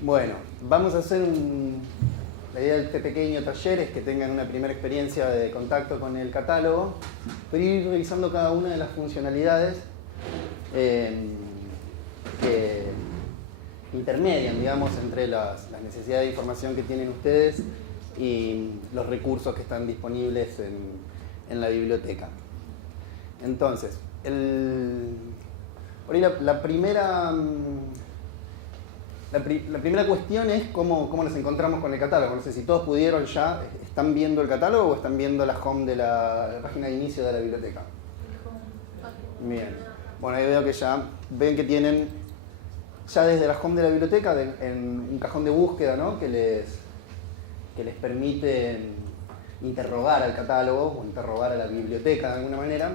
Bueno, vamos a hacer la idea de este pequeño taller es que tengan una primera experiencia de contacto con el catálogo, pero ir revisando cada una de las funcionalidades que intermedian, digamos, entre las necesidades de información que tienen ustedes y los recursos que están disponibles en la biblioteca. Entonces, por ahí la primera cuestión es cómo nos encontramos con el catálogo. No sé si todos pudieron ya, ¿están viendo el catálogo o están viendo la home de la página de inicio de la biblioteca? Bien. Bueno, ahí veo que ya ven que tienen, ya desde la home de la biblioteca, en un cajón de búsqueda, ¿no? que les permite interrogar al catálogo o interrogar a la biblioteca de alguna manera.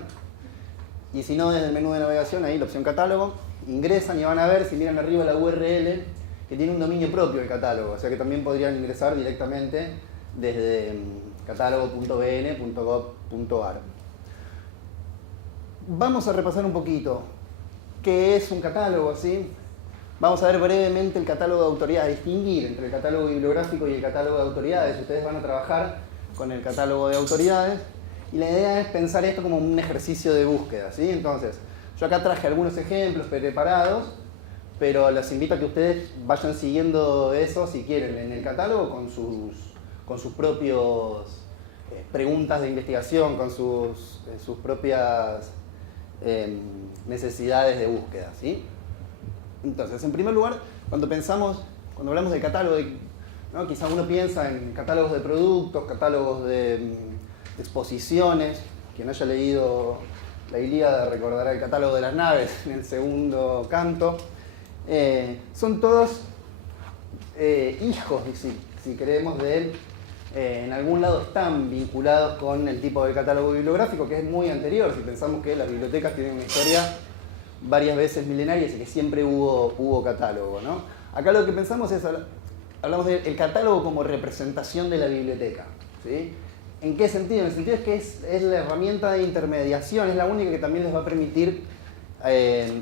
Y si no, desde el menú de navegación, ahí la opción catálogo, ingresan y van a ver, si miran arriba la URL, que tiene un dominio propio el catálogo, o sea que también podrían ingresar directamente desde catálogo.bn.gov.ar. Vamos a repasar un poquito qué es un catálogo, ¿sí? Vamos a ver brevemente el catálogo de autoridades, distinguir entre el catálogo bibliográfico y el catálogo de autoridades. Ustedes van a trabajar con el catálogo de autoridades y la idea es pensar esto como un ejercicio de búsqueda, ¿sí? Entonces, yo acá traje algunos ejemplos preparados, pero los invito a que ustedes vayan siguiendo eso si quieren en el catálogo con sus propios preguntas de investigación, con sus propias necesidades de búsqueda, ¿sí? Entonces, en primer lugar, cuando hablamos de catálogo, ¿no? Quizá uno piensa en catálogos de productos, catálogos de exposiciones. Quien haya leído la Ilíada recordará el catálogo de las naves en el segundo canto. Son todos hijos, si queremos, de él. En algún lado están vinculados con el tipo de catálogo bibliográfico que es muy anterior. Si pensamos que las bibliotecas tienen una historia varias veces milenarias y que siempre hubo catálogo, ¿no? Acá lo que pensamos es, hablamos del catálogo como representación de la biblioteca, ¿sí? ¿En qué sentido? En el sentido es que es la herramienta de intermediación, es la única que también les va a permitir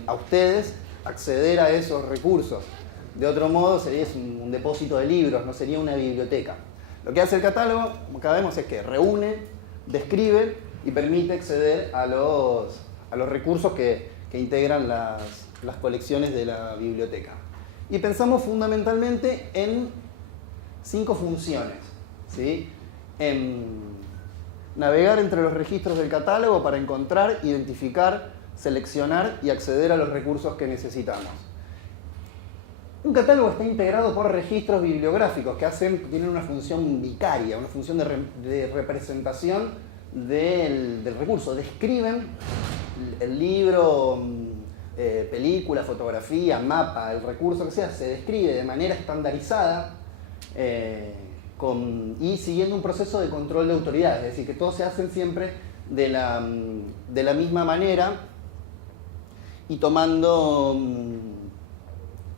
a ustedes acceder a esos recursos. De otro modo sería un depósito de libros, no sería una biblioteca. Lo que hace el catálogo, como acá vemos, es que reúne, describe y permite acceder a los recursos que integran las colecciones de la biblioteca. Y pensamos fundamentalmente en 5 funciones, ¿sí? En navegar entre los registros del catálogo para encontrar, identificar, seleccionar y acceder a los recursos que necesitamos. Un catálogo está integrado por registros bibliográficos que tienen una función vicaria, una función de representación del recurso. Describen el libro, película, fotografía, mapa, el recurso que sea, se describe de manera estandarizada y siguiendo un proceso de control de autoridad, es decir, que todos se hacen siempre de la misma manera y tomando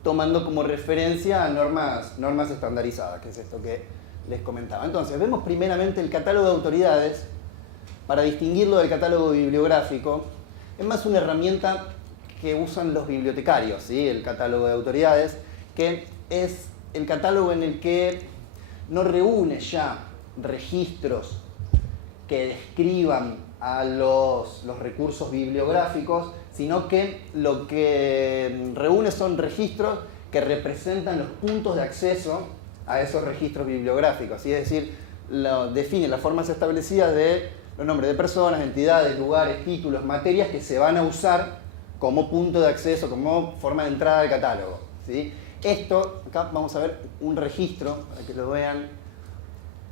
como referencia a normas estandarizadas, que es esto que les comentaba. Entonces, vemos primeramente el catálogo de autoridades, para distinguirlo del catálogo bibliográfico. Es más una herramienta que usan los bibliotecarios, ¿sí? El catálogo de autoridades, que es el catálogo en el que no reúne ya registros que describan a los recursos bibliográficos, sino que lo que reúne son registros que representan los puntos de acceso a esos registros bibliográficos, ¿sí? Es decir, define las formas establecidas de los nombres de personas, entidades, lugares, títulos, materias que se van a usar como punto de acceso, como forma de entrada al catálogo, ¿sí? Esto, acá vamos a ver un registro, para que lo vean.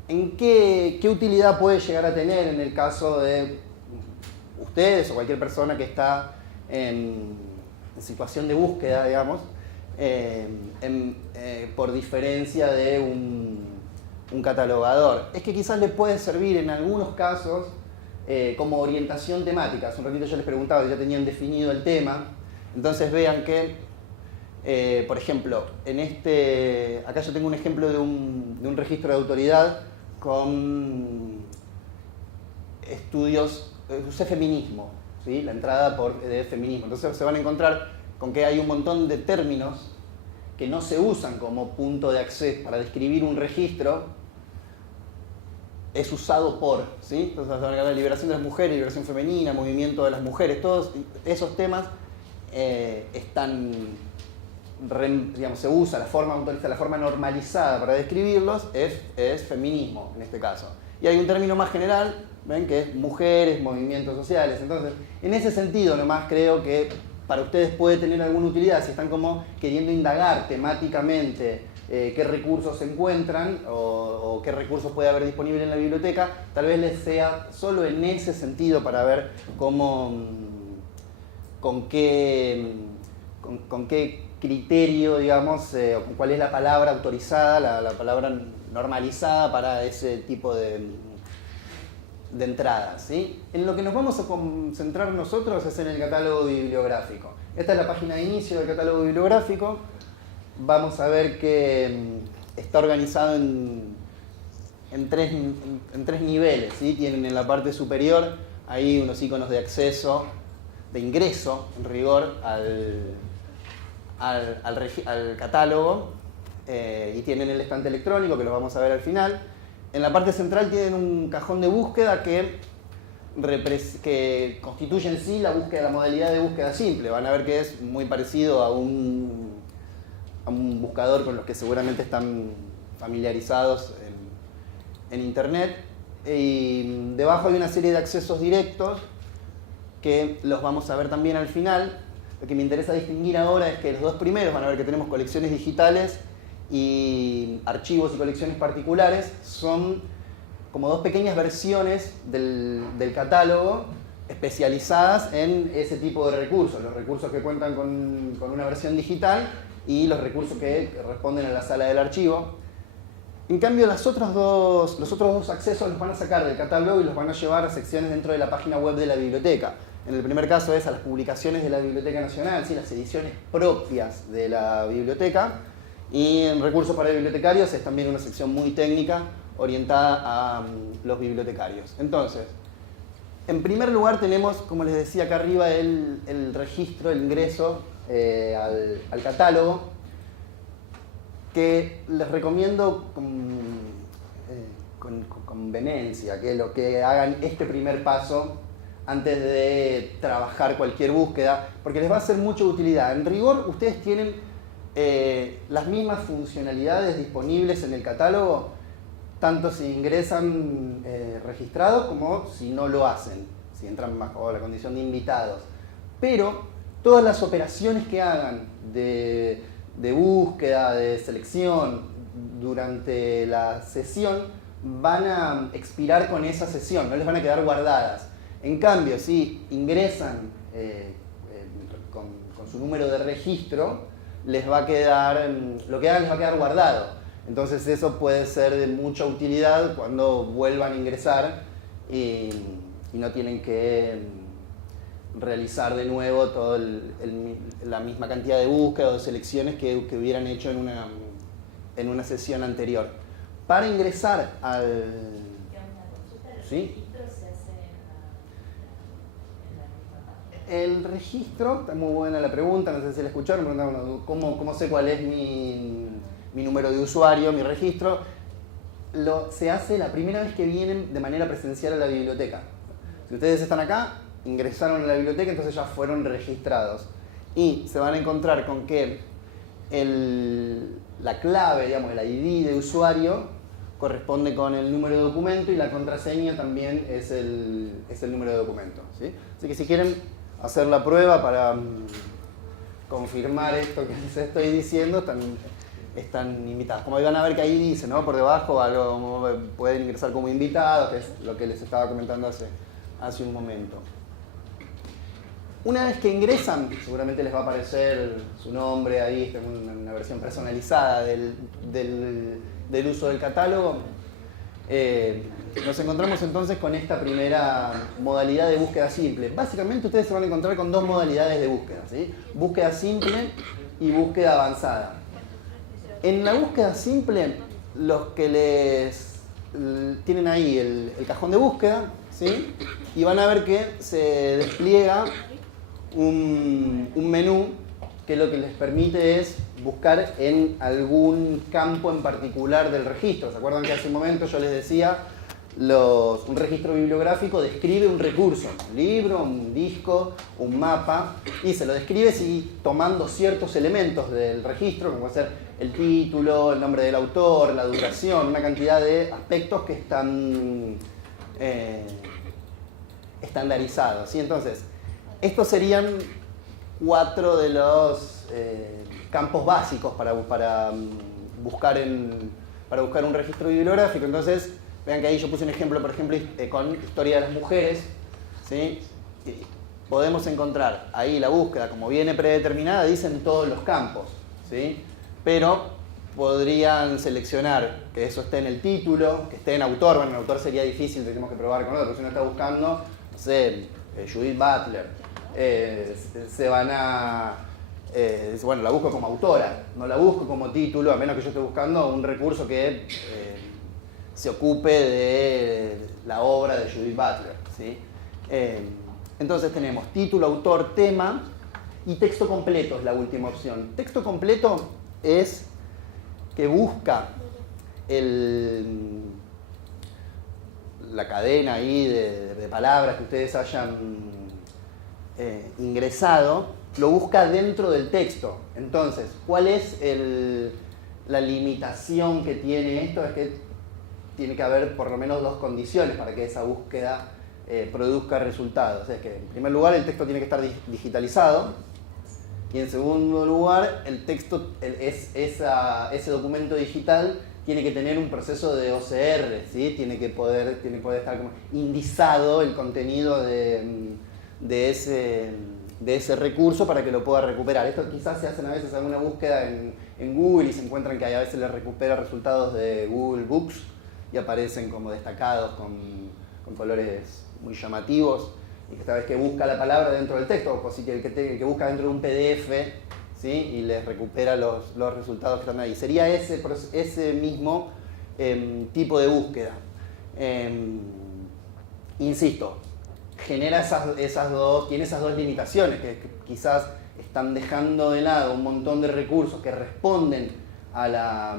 ¿En qué utilidad puede llegar a tener en el caso de ustedes o cualquier persona que está en situación de búsqueda, digamos, por diferencia de un catalogador? Es que quizás le puede servir en algunos casos como orientación temática. Hace un ratito yo les preguntaba si ya tenían definido el tema. Entonces vean que, por ejemplo, acá yo tengo un ejemplo de un registro de autoridad con estudios, usé feminismo, ¿sí? La entrada de feminismo. Entonces se van a encontrar con que hay un montón de términos que no se usan como punto de acceso para describir un registro, es usado por, ¿sí? Entonces, la liberación de las mujeres, liberación femenina, movimiento de las mujeres, todos esos temas están, digamos, se usa la forma autorista, la forma normalizada para describirlos es feminismo en este caso. Y hay un término más general, ¿ven? Que es mujeres, movimientos sociales. Entonces, en ese sentido, nomás creo que para ustedes puede tener alguna utilidad si están como queriendo indagar temáticamente qué recursos se encuentran o qué recursos puede haber disponible en la biblioteca, tal vez les sea solo en ese sentido para ver cómo, con qué criterio, digamos, cuál es la palabra autorizada, la palabra normalizada para ese tipo de entradas, ¿sí? En lo que nos vamos a concentrar nosotros es en el catálogo bibliográfico. Esta es la página de inicio del catálogo bibliográfico. Vamos a ver que está organizado en tres niveles, ¿sí? Tienen en la parte superior ahí unos iconos de acceso, de ingreso, en rigor, al catálogo, y tienen el estante electrónico, que lo vamos a ver al final. En la parte central tienen un cajón de búsqueda que constituye en sí la modalidad de búsqueda simple. Van a ver que es muy parecido a un buscador con los que seguramente están familiarizados en Internet. Y debajo hay una serie de accesos directos que los vamos a ver también al final. Lo que me interesa distinguir ahora es que los dos primeros van a ver que tenemos colecciones digitales y archivos y colecciones particulares. Son como dos pequeñas versiones del catálogo especializadas en ese tipo de recursos. Los recursos que cuentan con una versión digital y los recursos que responden a la sala del archivo. En cambio, los otros dos accesos los van a sacar del catálogo y los van a llevar a secciones dentro de la página web de la biblioteca. En el primer caso es a las publicaciones de la Biblioteca Nacional, ¿sí? Las ediciones propias de la biblioteca. Y en recursos para bibliotecarios es también una sección muy técnica orientada a los bibliotecarios. Entonces, en primer lugar tenemos, como les decía acá arriba, el registro, el ingreso al catálogo, que les recomiendo con vehemencia que hagan este primer paso antes de trabajar cualquier búsqueda, porque les va a ser mucha utilidad. En rigor, ustedes tienen las mismas funcionalidades disponibles en el catálogo, tanto si ingresan registrados como si no lo hacen, si entran bajo la condición de invitados. Pero todas las operaciones que hagan de búsqueda, de selección durante la sesión van a expirar con esa sesión, no les van a quedar guardadas. En cambio, si ingresan con su número de registro, les va a quedar, lo que hagan les va a quedar guardado. Entonces eso puede ser de mucha utilidad cuando vuelvan a ingresar y no tienen que realizar de nuevo toda la misma cantidad de búsquedas o de selecciones que hubieran hecho en una sesión anterior. Para ingresar al... ¿Sí? El registro, está muy buena la pregunta, no sé si la escucharon, ¿cómo sé cuál es mi número de usuario, mi registro? Se hace la primera vez que vienen de manera presencial a la biblioteca. Si ustedes están acá, ingresaron a la biblioteca, entonces ya fueron registrados. Y se van a encontrar con que la clave, digamos, el ID de usuario corresponde con el número de documento y la contraseña también es el número de documento, ¿sí? Así que si quieren hacer la prueba para confirmar esto que les estoy diciendo, están invitados. Como van a ver que ahí dice, ¿no? Por debajo algo, pueden ingresar como invitados, que es lo que les estaba comentando hace un momento. Una vez que ingresan, seguramente les va a aparecer su nombre ahí, está en una versión personalizada del uso del catálogo. Nos encontramos entonces con esta primera modalidad de búsqueda simple. Básicamente ustedes se van a encontrar con dos modalidades de búsqueda, ¿sí? Búsqueda simple y búsqueda avanzada. En la búsqueda simple, los que tienen ahí el cajón de búsqueda, ¿sí? Y van a ver que se despliega un menú que lo que les permite es buscar en algún campo en particular del registro. ¿Se acuerdan que hace un momento yo les decía, un registro bibliográfico describe un recurso, un libro, un disco, un mapa, y se lo describe tomando ciertos elementos del registro, como puede ser el título, el nombre del autor, la duración, una cantidad de aspectos que están estandarizados, ¿sí? Entonces, estos serían 4 de los campos básicos para buscar un registro bibliográfico. Entonces, vean que ahí yo puse un ejemplo, por ejemplo, con historia de las mujeres, ¿sí? Podemos encontrar ahí la búsqueda, como viene predeterminada, dicen todos los campos, ¿sí? Pero podrían seleccionar que eso esté en el título, que esté en autor. Bueno, en autor sería difícil, tenemos que probar con otro, pero si uno está buscando, no sé, Judith Butler, bueno, la busco como autora, no la busco como título, a menos que yo esté buscando un recurso que se ocupe de la obra de Judith Butler, ¿sí? Entonces tenemos título, autor, tema y texto completo es la última opción. Texto completo es que busca la cadena ahí de palabras que ustedes hayan ingresado, lo busca dentro del texto. Entonces, ¿cuál es la limitación que tiene esto? Es que tiene que haber por lo menos 2 condiciones para que esa búsqueda produzca resultados. Es que, en primer lugar, el texto tiene que estar digitalizado, y en segundo lugar, el texto, ese documento digital tiene que tener un proceso de OCR, ¿sí? Tiene que poder estar como indizado el contenido de ese recurso para que lo pueda recuperar. Esto quizás se hacen a veces alguna búsqueda en Google y se encuentran que a veces les recupera resultados de Google Books y aparecen como destacados con colores muy llamativos, y que cada vez que busca la palabra dentro del texto, o si el que busca dentro de un PDF, ¿sí? Y les recupera los resultados que están ahí. Sería ese mismo tipo de búsqueda. Insisto, genera tiene esas dos limitaciones, que quizás están dejando de lado un montón de recursos que responden a la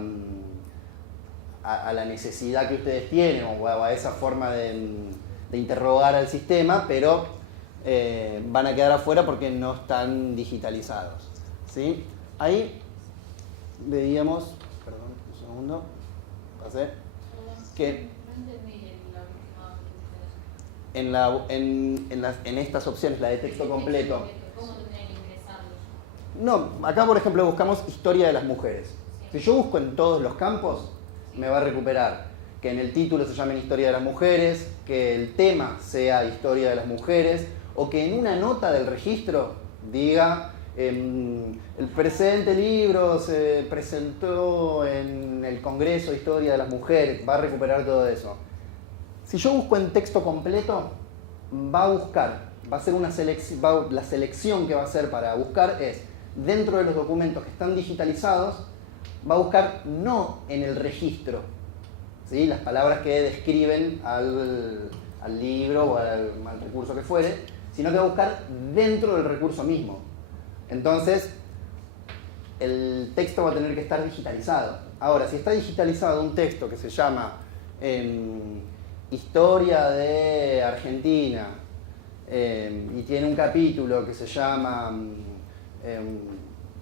necesidad que ustedes tienen o a esa forma de interrogar al sistema, pero van a quedar afuera porque no están digitalizados, ¿sí? Ahí veíamos, perdón, un segundo, pasé, que en estas opciones, la de texto completo. ¿Cómo tendrían que ingresarlos? No, acá por ejemplo buscamos historia de las mujeres. Si yo busco en todos los campos, me va a recuperar que en el título se llame Historia de las Mujeres, que el tema sea Historia de las Mujeres, o que en una nota del registro diga el presente libro se presentó en el Congreso de Historia de las Mujeres, va a recuperar todo eso. Si yo busco en texto completo, va a ser una selección, la selección que va a hacer para buscar es, dentro de los documentos que están digitalizados, va a buscar no en el registro, ¿sí? Las palabras que describen al libro o al recurso que fuere, sino que va a buscar dentro del recurso mismo. Entonces, el texto va a tener que estar digitalizado. Ahora, si está digitalizado un texto que se llama Historia de Argentina y tiene un capítulo que se llama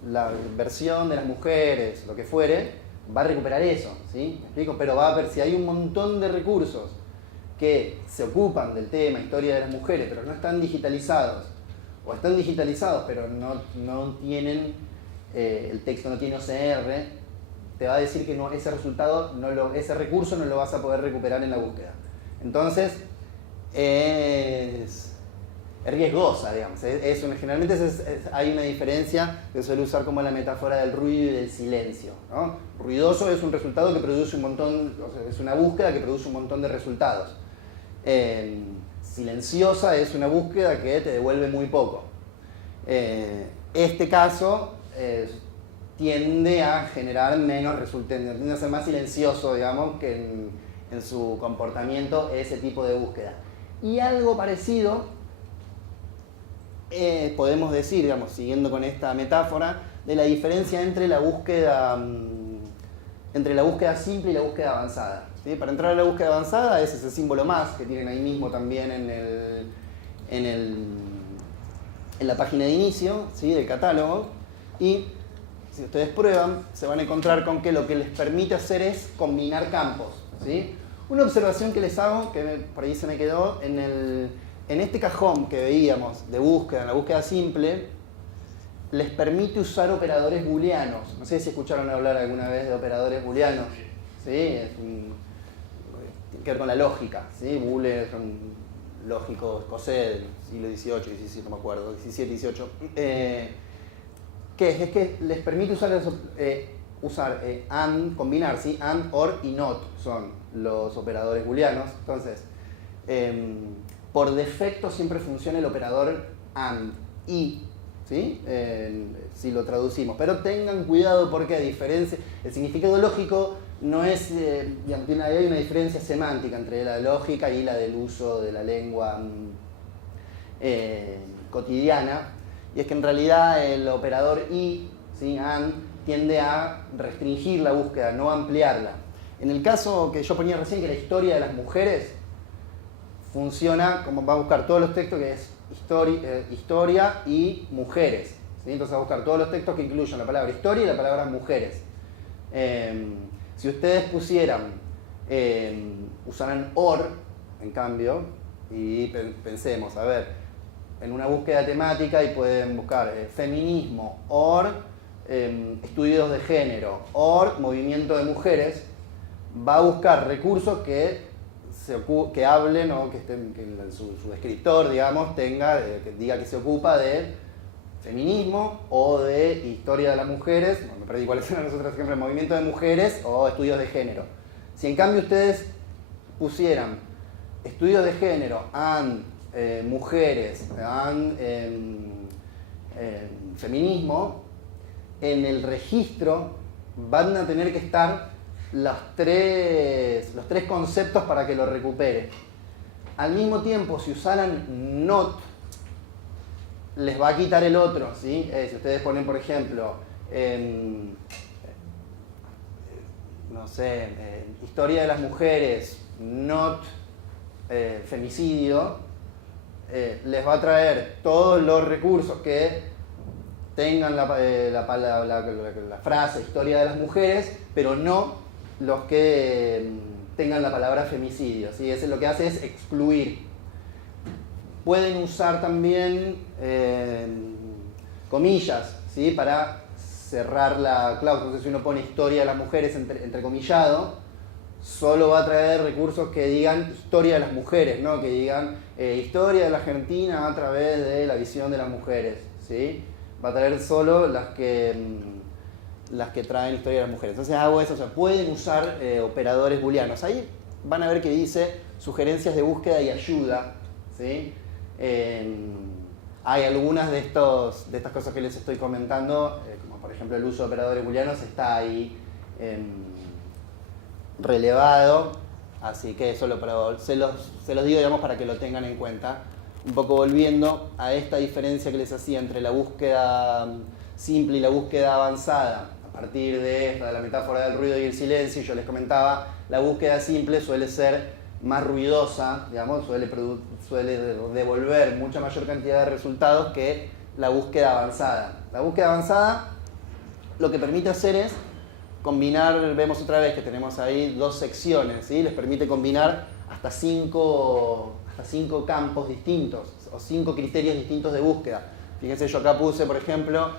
la versión de las mujeres, lo que fuere, va a recuperar eso, ¿sí? ¿Me explico? Pero va a ver si hay un montón de recursos que se ocupan del tema Historia de las Mujeres, pero no están digitalizados, o están digitalizados pero no tienen, el texto no tiene OCR, te va a decir que ese recurso no lo vas a poder recuperar en la búsqueda. Entonces, es riesgosa, digamos. Generalmente hay una diferencia que suele usar como la metáfora del ruido y del silencio, ¿no? Ruidoso es un resultado que produce un montón, o sea, es una búsqueda que produce un montón de resultados. Silenciosa es una búsqueda que te devuelve muy poco. Este caso tiende a generar menos resultados, tiende a ser más silencioso, digamos, que en su comportamiento ese tipo de búsqueda. Y algo parecido podemos decir, digamos, siguiendo con esta metáfora, de la diferencia entre la búsqueda simple y la búsqueda avanzada. ¿Sí? Para entrar a la búsqueda avanzada es ese símbolo más que tienen ahí mismo también en la página de inicio, ¿sí? Del catálogo. Y si ustedes prueban, se van a encontrar con que lo que les permite hacer es combinar campos. ¿Sí? Una observación que les hago, que por ahí se me quedó, en este cajón que veíamos de búsqueda, en la búsqueda simple, les permite usar operadores booleanos. No sé si escucharon hablar alguna vez de operadores booleanos. ¿Sí? Tiene que ver con la lógica. ¿Sí? Boolean son lógicos escocés del siglo XVIII, XVII, no me acuerdo, XVII, XVIII. ¿Qué es? Es que les permite usar and, combinar, ¿sí? And, or y not son los operadores booleanos. Entonces, por defecto siempre funciona el operador and, y, ¿sí? Si lo traducimos. Pero tengan cuidado porque a diferencia, el significado lógico no es, digamos, hay una diferencia semántica entre la lógica y la del uso de la lengua cotidiana. Y es que en realidad el operador y, ¿sí? And, tiende a restringir la búsqueda, no ampliarla. En el caso que yo ponía recién, que la historia de las mujeres, funciona como va a buscar todos los textos, que es historia y mujeres. ¿Sí? Entonces va a buscar todos los textos que incluyan la palabra historia y la palabra mujeres. Si ustedes pusieran, usaran or, en cambio, y pensemos, a ver, en una búsqueda temática y pueden buscar feminismo, or estudios de género, or movimiento de mujeres, va a buscar recursos que hablen o que su descriptor, digamos, que diga que se ocupa de feminismo o de historia de las mujeres, bueno, me perdí cuáles eran los otros ejemplos, movimiento de mujeres o estudios de género. Si en cambio ustedes pusieran estudios de género, mujeres, feminismo, en el registro van a tener que estar los tres conceptos para que lo recupere. Al mismo tiempo, si usaran not, les va a quitar el otro, ¿sí? Si ustedes ponen, por ejemplo, no sé, historia de las mujeres, not femicidio, les va a traer todos los recursos que tengan la frase historia de las mujeres, pero no los que tengan la palabra femicidio, ¿sí? Eso lo que hace es excluir. Pueden usar también comillas, ¿sí? Para cerrar la cláusula. Entonces, si uno pone historia de las mujeres entrecomillado, solo va a traer recursos que digan historia de las mujeres, no que digan historia de la Argentina a través de la visión de las mujeres, ¿sí? Va a traer solo las que traen historia de las mujeres. Entonces hago eso, o sea, pueden usar operadores booleanos. Ahí van a ver que dice sugerencias de búsqueda y ayuda, ¿sí? Hay algunas de estas cosas que les estoy comentando, como por ejemplo el uso de operadores booleanos, está ahí relevado, así que eso se los digo, digamos, para que lo tengan en cuenta. Un poco volviendo a esta diferencia que les hacía entre la búsqueda simple y la búsqueda avanzada, a partir de la metáfora del ruido y el silencio, yo les comentaba, la búsqueda simple suele ser más ruidosa, digamos, suele devolver mucha mayor cantidad de resultados que la búsqueda avanzada. La búsqueda avanzada lo que permite hacer es combinar, vemos otra vez que tenemos ahí dos secciones, ¿sí? Les permite combinar hasta cinco campos distintos o 5 criterios distintos de búsqueda. Fíjense, yo acá puse, por ejemplo,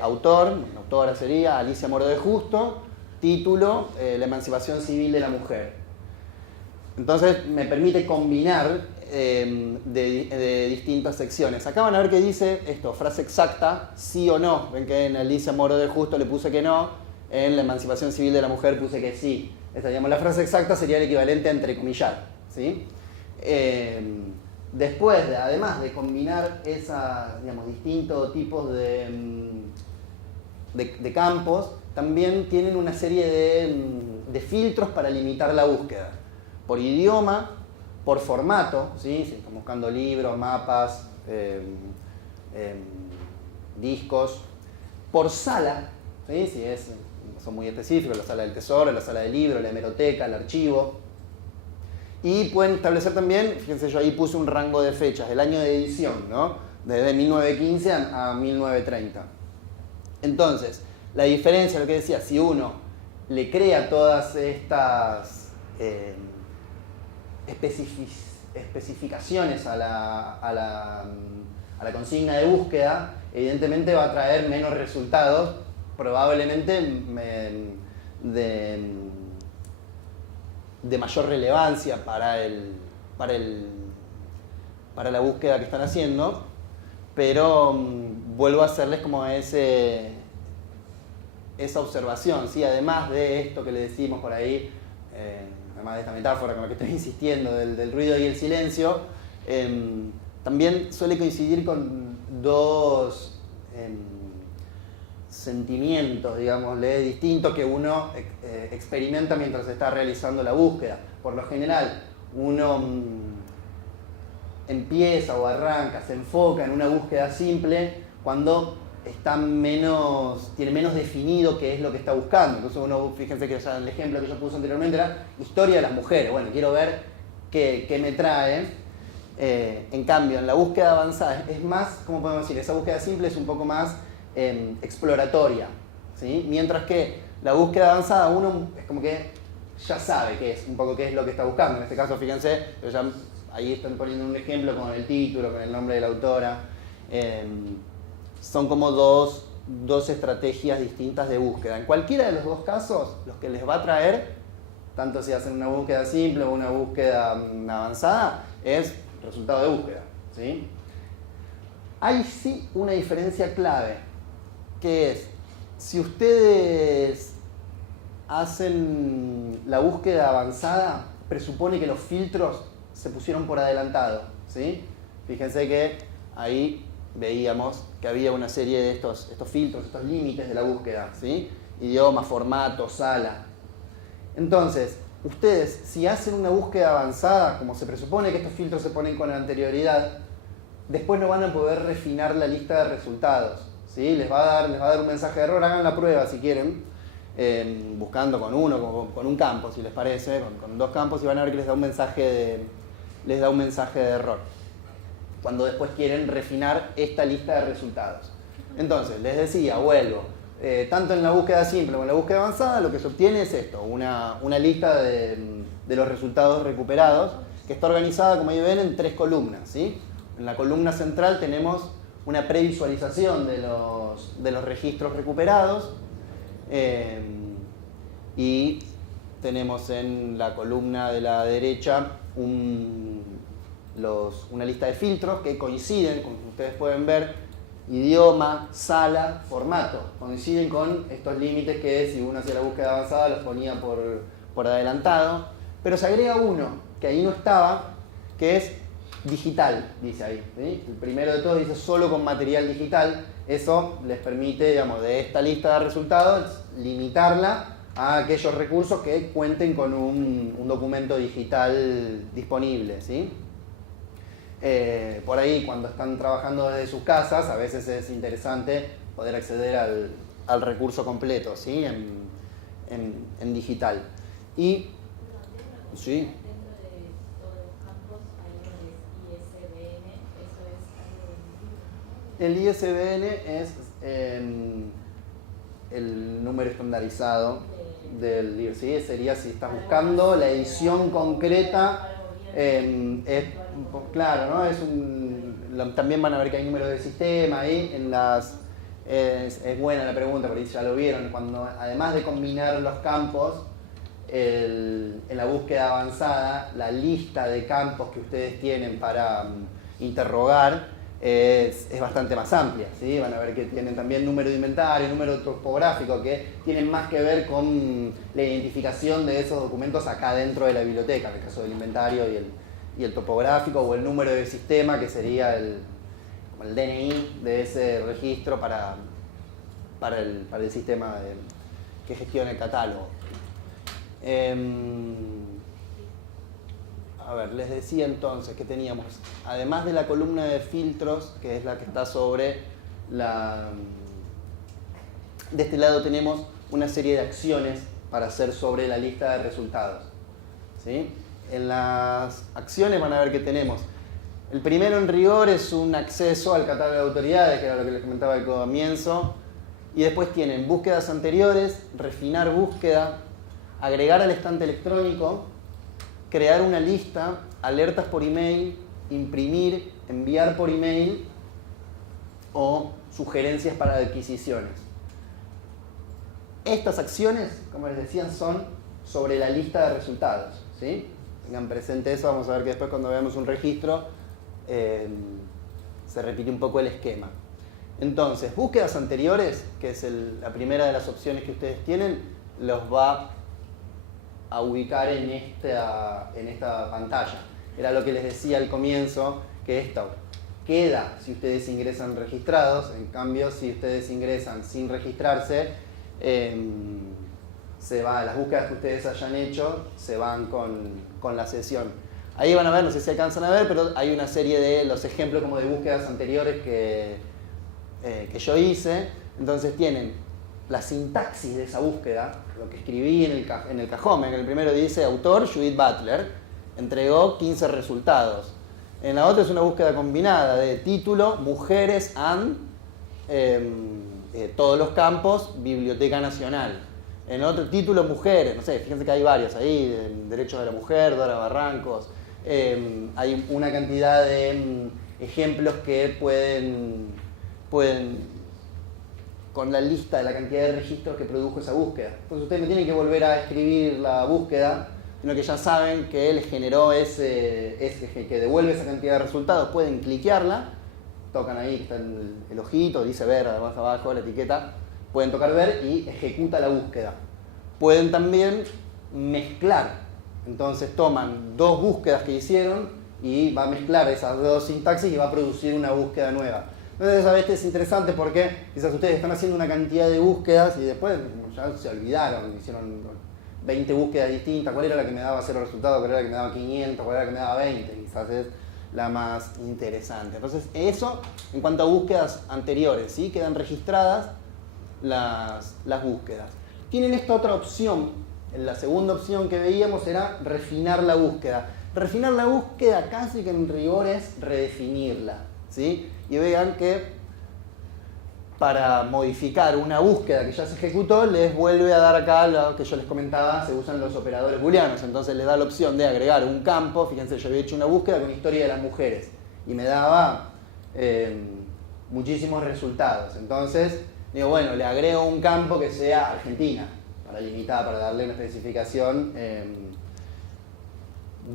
autor, la autora sería Alicia Moro de Justo, título, la emancipación civil de la mujer. Entonces me permite combinar de distintas secciones. Acá van a ver que dice esto, frase exacta, sí o no. Ven que en Alicia Moro de Justo le puse que no, en la emancipación civil de la mujer puse que sí. Digamos, la frase exacta sería el equivalente a entrecomillar, ¿sí? Después, además de combinar distintos tipos de campos, también tienen una serie de filtros para limitar la búsqueda. Por idioma, por formato, ¿sí? Si estamos buscando libros, mapas, discos, por sala, ¿sí? Si son muy específicos, la sala del tesoro, la sala del libro, la hemeroteca, el archivo. Y pueden establecer también, fíjense, yo ahí puse un rango de fechas, el año de edición, ¿no? Desde 1915 a 1930. Entonces, la diferencia, lo que decía, si uno le crea todas estas especificaciones a la consigna de búsqueda, evidentemente va a traer menos resultados, probablemente de mayor relevancia para la búsqueda que están haciendo, pero vuelvo a hacerles como esa observación, ¿sí? Además de esto que le decimos por ahí, además de esta metáfora con la que estoy insistiendo del ruido y el silencio, también suele coincidir con dos sentimientos, digámosle, distintos que uno experimenta mientras está realizando la búsqueda. Por lo general, uno empieza o arranca, se enfoca en una búsqueda simple cuando tiene menos definido qué es lo que está buscando. Entonces uno, fíjense que ya el ejemplo que yo puse anteriormente era historia de las mujeres. Bueno, quiero ver qué me trae. En cambio, en la búsqueda avanzada es más, ¿cómo podemos decir? Esa búsqueda simple es un poco más exploratoria, ¿sí? Mientras que la búsqueda avanzada uno es como que ya sabe un poco qué es lo que está buscando. En este caso, fíjense, ahí están poniendo un ejemplo con el título, con el nombre de la autora. Son como dos estrategias distintas de búsqueda. En cualquiera de los dos casos, los que les va a traer, tanto si hacen una búsqueda simple o una búsqueda avanzada, es resultado de búsqueda, ¿sí? Hay sí una diferencia clave, que es, si ustedes hacen la búsqueda avanzada, presupone que los filtros se pusieron por adelantado, ¿sí? Fíjense que ahí veíamos que había una serie de estos filtros, estos límites de la búsqueda, ¿sí? Idioma, formato, sala. Entonces, ustedes, si hacen una búsqueda avanzada, como se presupone que estos filtros se ponen con anterioridad, después no van a poder refinar la lista de resultados, ¿sí? Les va a dar un mensaje de error. Hagan la prueba si quieren, buscando con con un campo, si les parece, con dos campos, y van a ver que les da un mensaje de error cuando después quieren refinar esta lista de resultados. Entonces, les decía, vuelvo, tanto en la búsqueda simple como en la búsqueda avanzada, lo que se obtiene es esto, una lista de los resultados recuperados, que está organizada, como ahí ven, en 3 columnas, ¿sí? En la columna central tenemos una previsualización de los registros recuperados, y tenemos en la columna de la derecha una lista de filtros que coinciden, como ustedes pueden ver, idioma, sala, formato. Coinciden con estos límites que si uno hacía la búsqueda avanzada los ponía por adelantado. Pero se agrega uno que ahí no estaba, que es digital, dice ahí, ¿sí? El primero de todos dice solo con material digital. Eso les permite, digamos, de esta lista de resultados, limitarla a aquellos recursos que cuenten con un documento digital disponible, ¿sí? Por ahí, cuando están trabajando desde sus casas, a veces es interesante poder acceder al recurso completo, ¿sí? En digital. Y, sí. Dentro de todos los campos hay uno que es ISBN, eso es algo del libro, ¿no? El ISBN es el número estandarizado del libro, ¿sí? Sería si estás buscando la edición concreta. Claro, ¿no? También van a ver que hay números de sistema ahí. Es buena la pregunta, porque ya lo vieron. Cuando, además de combinar los campos, en la búsqueda avanzada, la lista de campos que ustedes tienen para interrogar es bastante más amplia, ¿sí? Van a ver que tienen también número de inventario, número topográfico, que tienen más que ver con la identificación de esos documentos acá dentro de la biblioteca, en el caso del inventario y el topográfico, o el número de sistema, que sería el DNI de ese registro para el sistema que gestiona el catálogo. A ver, les decía entonces que teníamos, además de la columna de filtros, que es la que está sobre de este lado tenemos una serie de acciones para hacer sobre la lista de resultados. ¿Sí? En las acciones van a ver que tenemos. El primero en rigor es un acceso al catálogo de autoridades, que era lo que les comentaba al comienzo. Y después tienen búsquedas anteriores, refinar búsqueda, agregar al estante electrónico, crear una lista, alertas por email, imprimir, enviar por email o sugerencias para adquisiciones. Estas acciones, como les decía, son sobre la lista de resultados. ¿Sí? Tengan presente eso, vamos a ver que después cuando veamos un registro se repite un poco el esquema. Entonces, búsquedas anteriores, que es la primera de las opciones que ustedes tienen, los va a ubicar en esta pantalla. Era lo que les decía al comienzo, que esto queda si ustedes ingresan registrados. En cambio, si ustedes ingresan sin registrarse, las búsquedas que ustedes hayan hecho se van con la sesión. Ahí van a ver, no sé si alcanzan a ver, pero hay una serie de los ejemplos como de búsquedas anteriores que yo hice. Entonces tienen la sintaxis de esa búsqueda, lo que escribí en el cajón. En el primero dice autor Judith Butler, entregó 15 resultados. En la otra es una búsqueda combinada de título, mujeres and todos los campos, Biblioteca Nacional. En otro título, mujeres, no sé, fíjense que hay varios ahí, Derechos de la Mujer, Dora Barrancos. Hay una cantidad de ejemplos que pueden, con la lista de la cantidad de registros que produjo esa búsqueda. Entonces ustedes no tienen que volver a escribir la búsqueda, sino que ya saben que les generó que devuelve esa cantidad de resultados. Pueden cliquearla, tocan ahí, que está el ojito, dice ver, además abajo la etiqueta, pueden tocar ver y ejecuta la búsqueda. Pueden también mezclar. Entonces toman dos búsquedas que hicieron y va a mezclar esas dos sintaxis y va a producir una búsqueda nueva. Entonces a veces es interesante porque quizás ustedes están haciendo una cantidad de búsquedas y después ya se olvidaron, hicieron 20 búsquedas distintas, cuál era la que me daba 0 resultados, cuál era la que me daba 500, cuál era la que me daba 20, quizás es la más interesante. Entonces eso en cuanto a búsquedas anteriores, ¿sí? Quedan registradas las búsquedas. Tienen esta otra opción. La segunda opción que veíamos era refinar la búsqueda. Refinar la búsqueda casi que en rigor es redefinirla, ¿sí? Y vean que para modificar una búsqueda que ya se ejecutó, les vuelve a dar acá lo que yo les comentaba, se usan los operadores booleanos. Entonces les da la opción de agregar un campo. Fíjense, yo había hecho una búsqueda con historia de las mujeres y me daba muchísimos resultados. Entonces digo, bueno, le agrego un campo que sea Argentina, para darle una especificación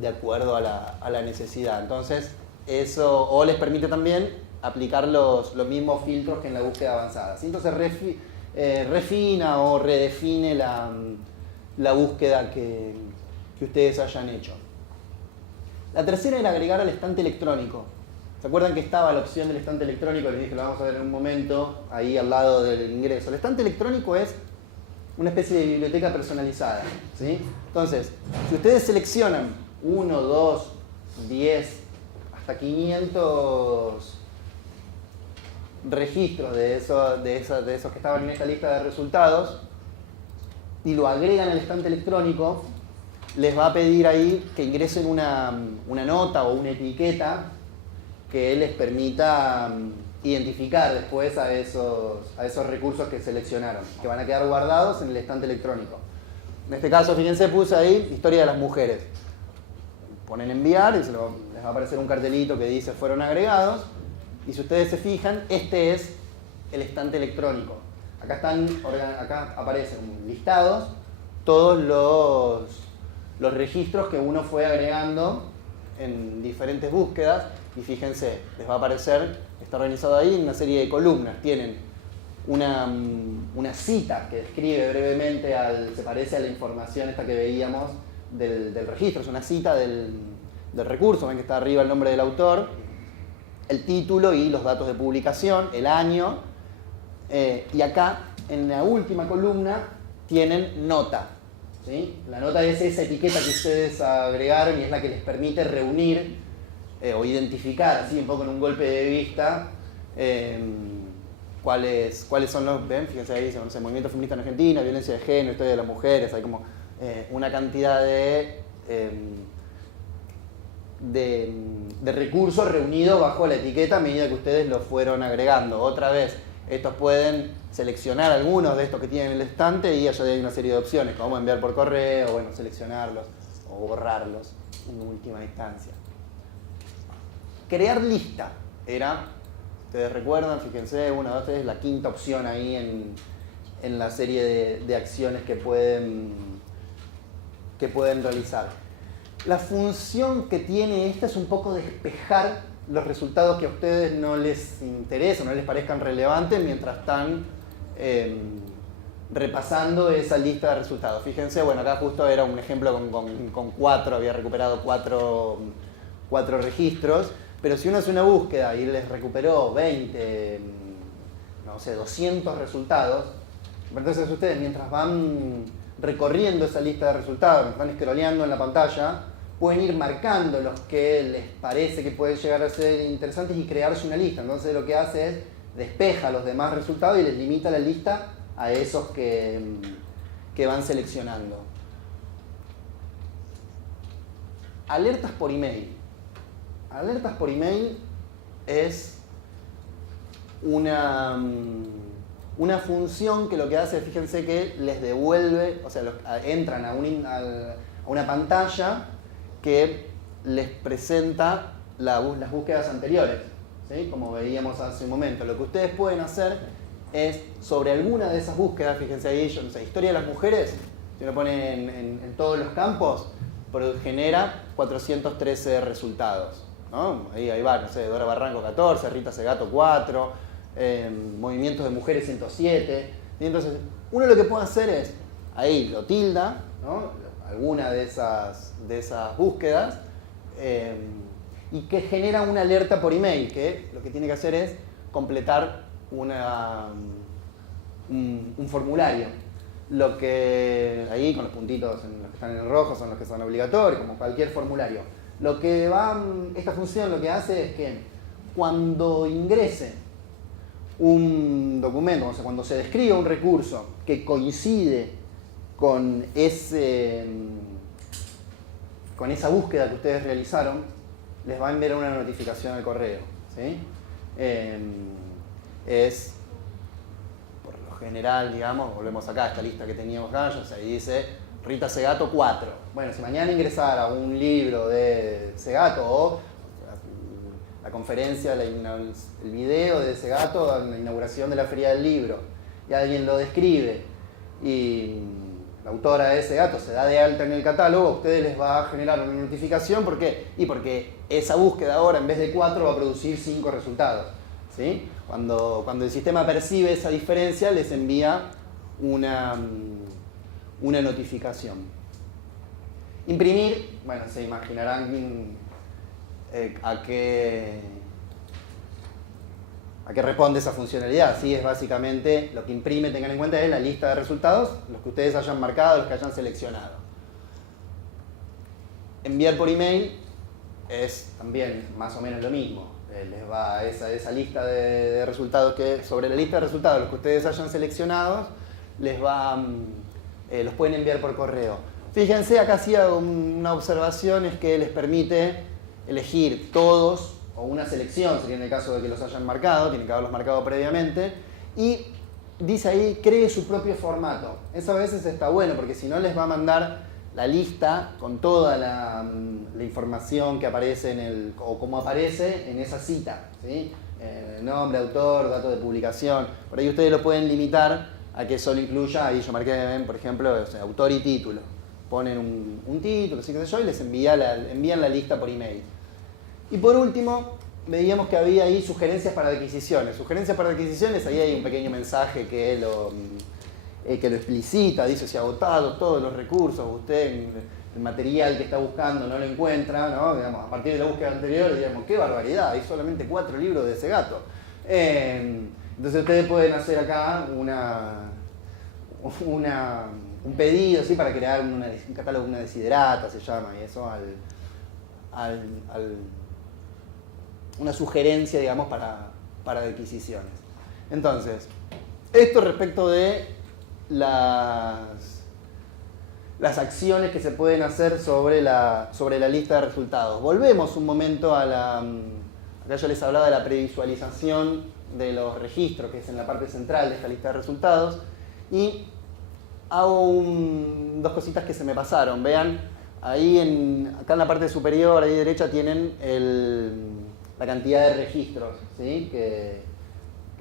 de acuerdo a la necesidad. Entonces, eso o les permite también aplicar los mismos filtros que en la búsqueda avanzada. ¿Sí? Entonces, refina o redefine la búsqueda que ustedes hayan hecho. La tercera era agregar al estante electrónico. ¿Se acuerdan que estaba la opción del estante electrónico? Les dije que lo vamos a ver en un momento, ahí al lado del ingreso. El estante electrónico es una especie de biblioteca personalizada, ¿sí? Entonces, si ustedes seleccionan 1, 2, 10, hasta 500 registros de esos que estaban en esta lista de resultados y lo agregan al estante electrónico, les va a pedir ahí que ingresen una nota o una etiqueta que les permita identificar después a esos recursos que seleccionaron, que van a quedar guardados en el estante electrónico. En este caso, fíjense, puse ahí historia de las mujeres. Ponen enviar y les va a aparecer un cartelito que dice fueron agregados. Y si ustedes se fijan, este es el estante electrónico. Acá aparecen listados todos los registros que uno fue agregando en diferentes búsquedas. Y fíjense, les va a aparecer, está organizado ahí en una serie de columnas. Tienen una cita que describe brevemente, se parece a la información esta que veíamos del registro. Es una cita del recurso, ven que está arriba el nombre del autor, el título y los datos de publicación, el año. Y acá, en la última columna, tienen nota. ¿Sí? La nota es esa etiqueta que ustedes agregaron y es la que les permite reunir o identificar, así un poco en un golpe de vista, cuáles son los, ven, fíjense ahí, no sé, movimiento feminista en Argentina, violencia de género, historia de las mujeres, hay como una cantidad de recursos reunidos bajo la etiqueta a medida que ustedes los fueron agregando. Otra vez, estos pueden seleccionar algunos de estos que tienen en el estante y allá hay una serie de opciones, como enviar por correo, bueno, seleccionarlos o borrarlos en última instancia. Crear lista era, ustedes recuerdan, fíjense, 1, 2, 3, la quinta opción ahí en la serie de acciones que pueden realizar. La función que tiene esta es un poco despejar los resultados que a ustedes no les interesan, no les parezcan relevantes mientras están repasando esa lista de resultados. Fíjense, bueno, acá justo era un ejemplo con 4, había recuperado 4 registros, pero si uno hace una búsqueda y les recuperó 20, no sé, 200 resultados, entonces ustedes mientras van recorriendo esa lista de resultados, mientras van scrolleando en la pantalla, pueden ir marcando los que les parece que pueden llegar a ser interesantes y crearse una lista. Entonces lo que hace es despeja los demás resultados y les limita la lista a esos que van seleccionando. Alertas por email. Alertas por email es una función que lo que hace, fíjense que les devuelve, o sea, entran a una pantalla que les presenta las búsquedas anteriores, ¿sí? Como veíamos hace un momento. Lo que ustedes pueden hacer es, sobre alguna de esas búsquedas, fíjense ahí, yo no sé, historia de las mujeres, si lo ponen en todos los campos, genera 413 resultados, ¿no? Ahí va, no sé, Dora Barranco 14, Rita Segato 4, movimientos de mujeres 107. Y entonces, uno lo que puede hacer es, ahí lo tilda, ¿no? Alguna de esas búsquedas, y que genera una alerta por email, que lo que tiene que hacer es completar un formulario. Lo que ahí con los puntitos, los que están en el rojo, son los que son obligatorios, como cualquier formulario. Esta función lo que hace es que cuando ingrese un documento, o sea, cuando se describa un recurso que coincide con esa búsqueda que ustedes realizaron, les va a enviar una notificación al correo, ¿sí? Es, por lo general, digamos, volvemos acá a esta lista que teníamos acá, ahí dice Rita Segato 4. Bueno, si mañana ingresara un libro de Segato o la conferencia, el video de Segato en la inauguración de la Feria del Libro, y alguien lo describe y la autora de Segato se da de alta en el catálogo, a ustedes les va a generar una notificación. ¿Por qué? Y porque esa búsqueda ahora en vez de 4 va a producir 5 resultados, ¿sí? Cuando el sistema percibe esa diferencia, les envía una notificación. Imprimir, bueno, se imaginarán a qué responde esa funcionalidad. ¿Sí? Es básicamente lo que imprime, tengan en cuenta, es la lista de resultados, los que ustedes hayan marcado, los que hayan seleccionado. Enviar por email es también más o menos lo mismo. Les va a esa lista de resultados, sobre la lista de resultados, los que ustedes hayan seleccionado, los pueden enviar por correo. Fíjense, acá hacía una observación, es que les permite elegir todos, o una selección, sería en el caso de que los hayan marcado, tienen que haberlos marcado previamente, y dice ahí, cree su propio formato. Eso a veces está bueno, porque si no les va a mandar la lista con toda la información que aparece o como aparece en esa cita, ¿sí? Nombre, autor, dato de publicación. Por ahí ustedes lo pueden limitar a que solo incluya, ahí yo marqué, por ejemplo, autor y título. Ponen un título, así que sé yo, y les envían la lista por email. Y por último, veíamos que había ahí sugerencias para adquisiciones. Sugerencias para adquisiciones, ahí hay un pequeño mensaje que lo explicita, dice si ha agotado todos los recursos, usted el material que está buscando no lo encuentra, ¿no? Digamos, a partir de la búsqueda anterior, digamos, qué barbaridad, hay solamente 4 libros de Segato. Entonces ustedes pueden hacer acá un pedido, ¿sí? Para crear un catálogo, una desiderata se llama, y eso una sugerencia, digamos, para adquisiciones. Entonces, esto respecto de las acciones que se pueden hacer sobre la lista de resultados. Volvemos un momento a acá yo les hablaba de la previsualización de los registros, que es en la parte central de esta lista de resultados, y hago dos cositas que se me pasaron. Vean, ahí acá en la parte superior, ahí derecha, tienen la cantidad de registros, ¿sí?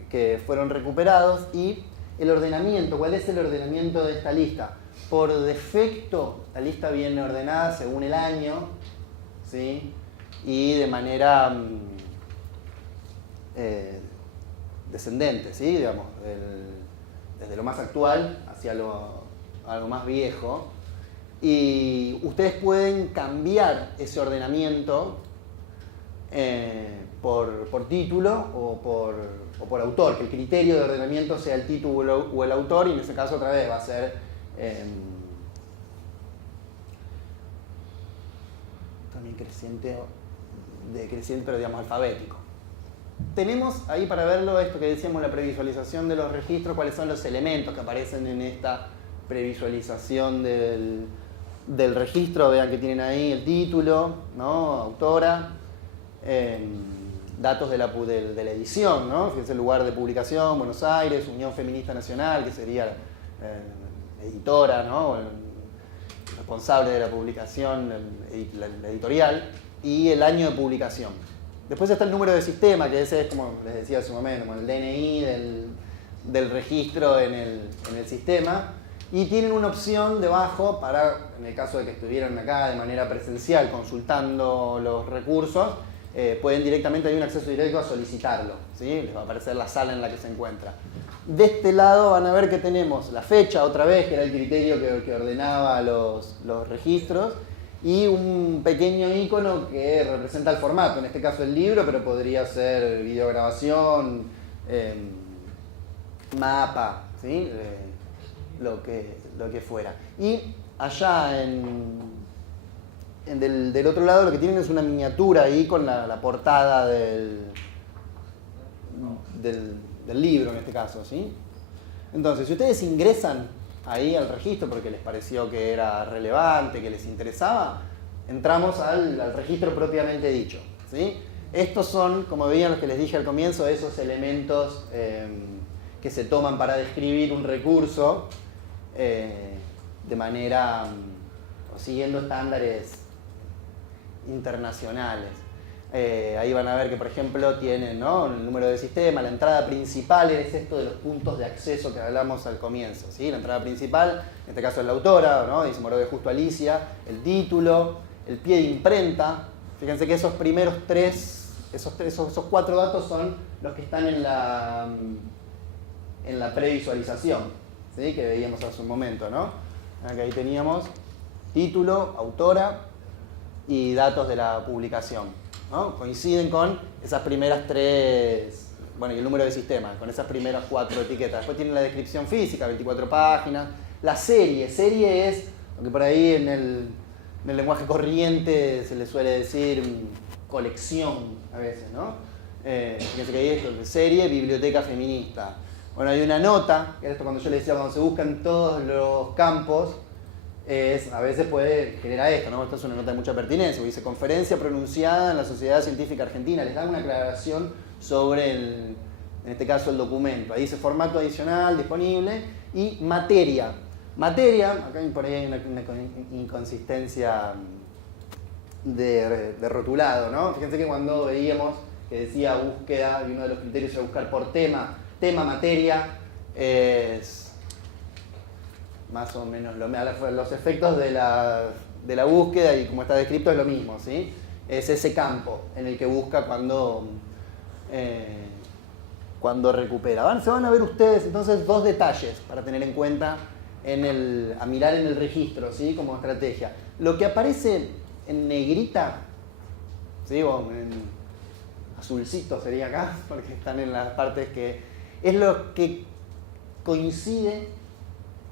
que fueron recuperados y el ordenamiento. ¿Cuál es el ordenamiento de esta lista? Por defecto, la lista viene ordenada según el año, ¿sí? Y de manera descendente, ¿sí? Digamos, desde lo más actual hacia algo más viejo. Y ustedes pueden cambiar ese ordenamiento por título o por autor, que el criterio de ordenamiento sea el título o el autor, y en ese caso otra vez va a ser también creciente, pero digamos alfabético. Tenemos ahí para verlo esto que decíamos, la previsualización de los registros, cuáles son los elementos que aparecen en esta previsualización del registro. Vean que tienen ahí el título, ¿no? Autora, datos de la edición, ¿no? Que es el lugar de publicación, Buenos Aires, Unión Feminista Nacional, que sería editora, ¿no? El responsable de la publicación, la editorial, y el año de publicación. Después está el número de sistema, que ese es, como les decía hace un momento, como el DNI del registro en el sistema. Y tienen una opción debajo para, en el caso de que estuvieran acá de manera presencial consultando los recursos, pueden directamente, hay un acceso directo a solicitarlo, ¿sí? Les va a aparecer la sala en la que se encuentra. De este lado van a ver que tenemos la fecha, otra vez, que era el criterio que ordenaba los registros, y un pequeño icono que representa el formato, en este caso el libro, pero podría ser videograbación, mapa, ¿sí? Lo que fuera. Y allá del otro lado lo que tienen es una miniatura ahí con la portada del libro en este caso, ¿sí? Entonces, si ustedes ingresan ahí al registro porque les pareció que era relevante, que les interesaba, entramos al registro propiamente dicho, ¿sí? Estos son, como veían los que les dije al comienzo, esos elementos que se toman para describir un recurso de manera o siguiendo estándares internacionales. Ahí van a ver que, por ejemplo, tienen, ¿no?, el número de sistema, la entrada principal es esto de los puntos de acceso que hablamos al comienzo, ¿sí? La entrada principal, en este caso es la autora, ¿no?, dice Moró de Justo Alicia, el título, el pie de imprenta. Fíjense que esos primeros esos 4 datos son los que están en la previsualización, ¿sí?, que veíamos hace un momento, ¿no? Acá ahí teníamos título, autora y datos de la publicación, ¿no? Coinciden con esas primeras 3, bueno, y el número de sistema, con esas primeras 4 etiquetas. Después tienen la descripción física, 24 páginas. La serie es, aunque por ahí en el lenguaje corriente se le suele decir colección a veces, ¿no? Fíjense que hay esto, serie, biblioteca feminista. Bueno, hay una nota, que es esto cuando yo les decía, cuando se buscan todos los campos, a veces puede generar esto, ¿no? Esto es una nota de mucha pertinencia, porque dice conferencia pronunciada en la Sociedad Científica Argentina. Les dan una aclaración sobre, en este caso, el documento. Ahí dice formato adicional disponible y materia. Materia, acá por ahí hay una inconsistencia de rotulado, ¿no? Fíjense que cuando veíamos que decía búsqueda, y uno de los criterios es buscar por tema, materia, es más o menos los efectos de la búsqueda, y como está descrito es lo mismo, ¿sí? Es ese campo en el que busca cuando recupera. Se van a ver ustedes entonces 2 detalles para tener en cuenta a mirar en el registro, ¿sí?, como estrategia. Lo que aparece en negrita, ¿sí?, o en azulcito sería acá, porque están en las partes que es lo que coincide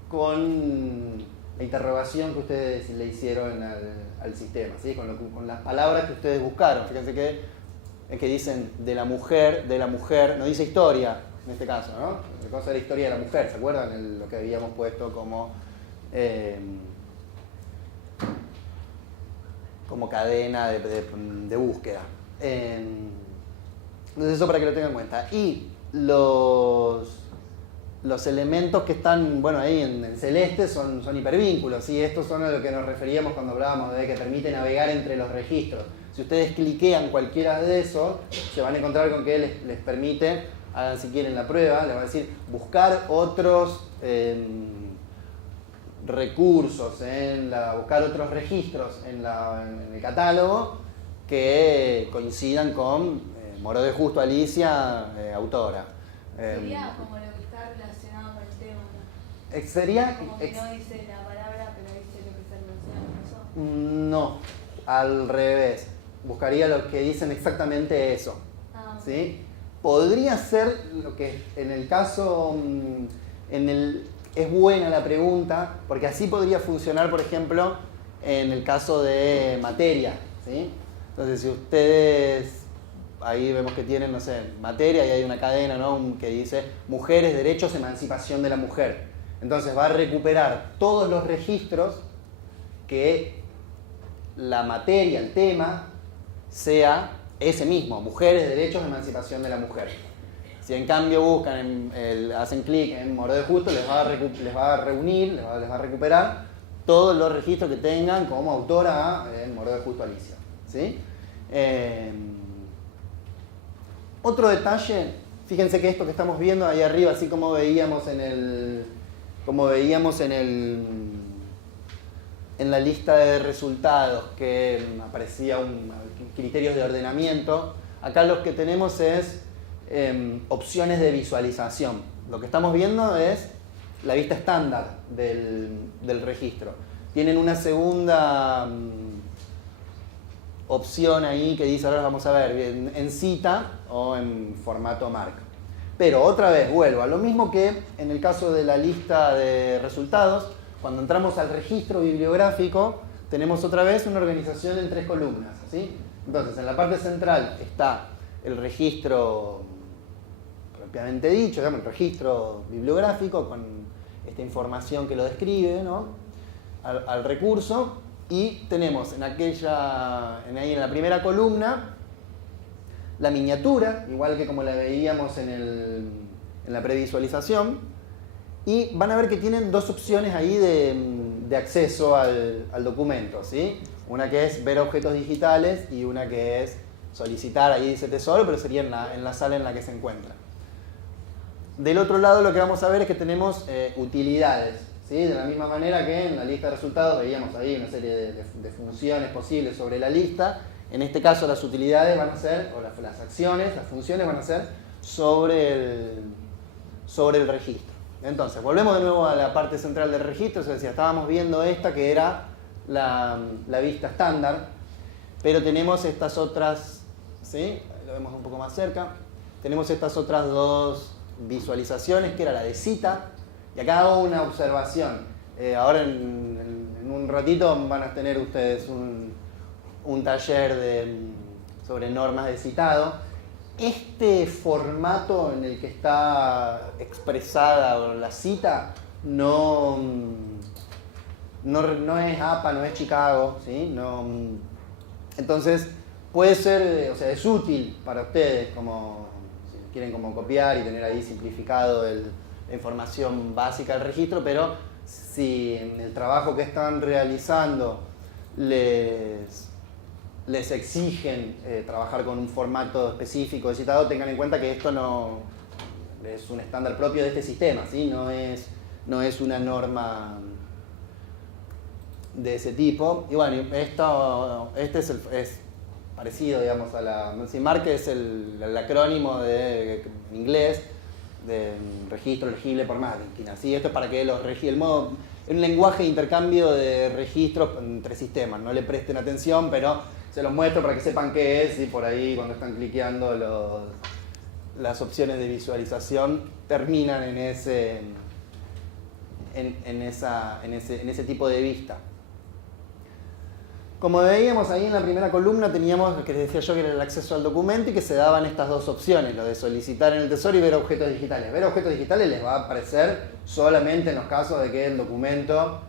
con la interrogación que ustedes le hicieron al sistema, ¿sí?, con las palabras que ustedes buscaron. Fíjense que dicen de la mujer, no dice historia, en este caso, ¿no? La cosa de la historia de la mujer, ¿se acuerdan? Lo que habíamos puesto como cadena de búsqueda. Entonces eso para que lo tengan en cuenta. Y los elementos que están, bueno, ahí en celeste son hipervínculos, y estos son a lo que nos referíamos cuando hablábamos de que permite navegar entre los registros. Si ustedes cliquean cualquiera de esos, se van a encontrar con que les permite, hagan si quieren la prueba, les va a decir buscar otros recursos, buscar otros registros en el catálogo que coincidan con Moró de Justo Alicia, autora. Sería como lo que está relacionado con el tema, ¿no? Sería... Como que no dice la palabra, pero dice lo que está relacionado con eso. No, al revés. Buscaría los que dicen exactamente eso. Ah, ok. ¿Sí? Podría ser lo que en el caso... es buena la pregunta, porque así podría funcionar, por ejemplo, en el caso de materia. ¿Sí? Entonces, si ustedes... Ahí vemos que tienen, no sé, materia, y hay una cadena, ¿no?, que dice mujeres, derechos, emancipación de la mujer. Entonces va a recuperar todos los registros que la materia, el tema, sea ese mismo, mujeres, derechos, emancipación de la mujer. Si en cambio buscan, hacen clic en Moró de Justo, les va a reunir, les va a recuperar todos los registros que tengan como autora en Moró de Justo Alicia. ¿Sí? Otro detalle, fíjense que esto que estamos viendo ahí arriba, así como veíamos en la lista de resultados que aparecía criterios de ordenamiento, acá lo que tenemos es opciones de visualización. Lo que estamos viendo es la vista estándar del registro. Tienen una segunda opción ahí que dice, ahora vamos a ver, en cita o en formato marca. Pero otra vez vuelvo a lo mismo que en el caso de la lista de resultados. Cuando entramos al registro bibliográfico tenemos otra vez una organización en 3 columnas, ¿sí? Entonces en la parte central está el registro propiamente dicho, digamos, el registro bibliográfico con esta información que lo describe, ¿no?, al recurso. Y tenemos ahí en la primera columna la miniatura, igual que como la veíamos en la previsualización, y van a ver que tienen 2 opciones ahí de acceso al documento, ¿sí? Una que es ver objetos digitales y una que es solicitar, ahí dice tesoro, pero sería en la sala en la que se encuentra. Del otro lado lo que vamos a ver es que tenemos utilidades. ¿Sí? De la misma manera que en la lista de resultados veíamos ahí una serie de funciones posibles sobre la lista. En este caso las utilidades van a ser, o las acciones, las funciones van a ser sobre el registro. Entonces, volvemos de nuevo a la parte central del registro. Es decir, estábamos viendo esta que era la vista estándar, pero tenemos estas otras, ¿sí? Lo vemos un poco más cerca. Tenemos estas otras 2 visualizaciones, que era la de cita. Y acá hago una observación. Ahora en un ratito van a tener ustedes un taller sobre normas de citado. Este formato en el que está expresada la cita no es APA, no es Chicago, ¿sí? Entonces puede ser, o sea, es útil para ustedes, como si quieren como copiar y tener ahí simplificado la información básica del registro, pero si en el trabajo que están realizando les exigen trabajar con un formato específico de citado, tengan en cuenta que esto no es un estándar propio de este sistema, ¿sí? No es una norma de ese tipo. Y bueno, este es parecido, digamos, a la... MARC es el acrónimo en inglés de registro elegible por máquina, ¿sí? Esto es para que un lenguaje de intercambio de registros entre sistemas. No le presten atención, pero se los muestro para que sepan qué es, y por ahí cuando están cliqueando las opciones de visualización terminan en ese tipo de vista. Como veíamos ahí en la primera columna, teníamos lo que les decía yo que era el acceso al documento y que se daban estas dos opciones, lo de solicitar en el tesoro y ver objetos digitales. Ver objetos digitales les va a aparecer solamente en los casos de que el documento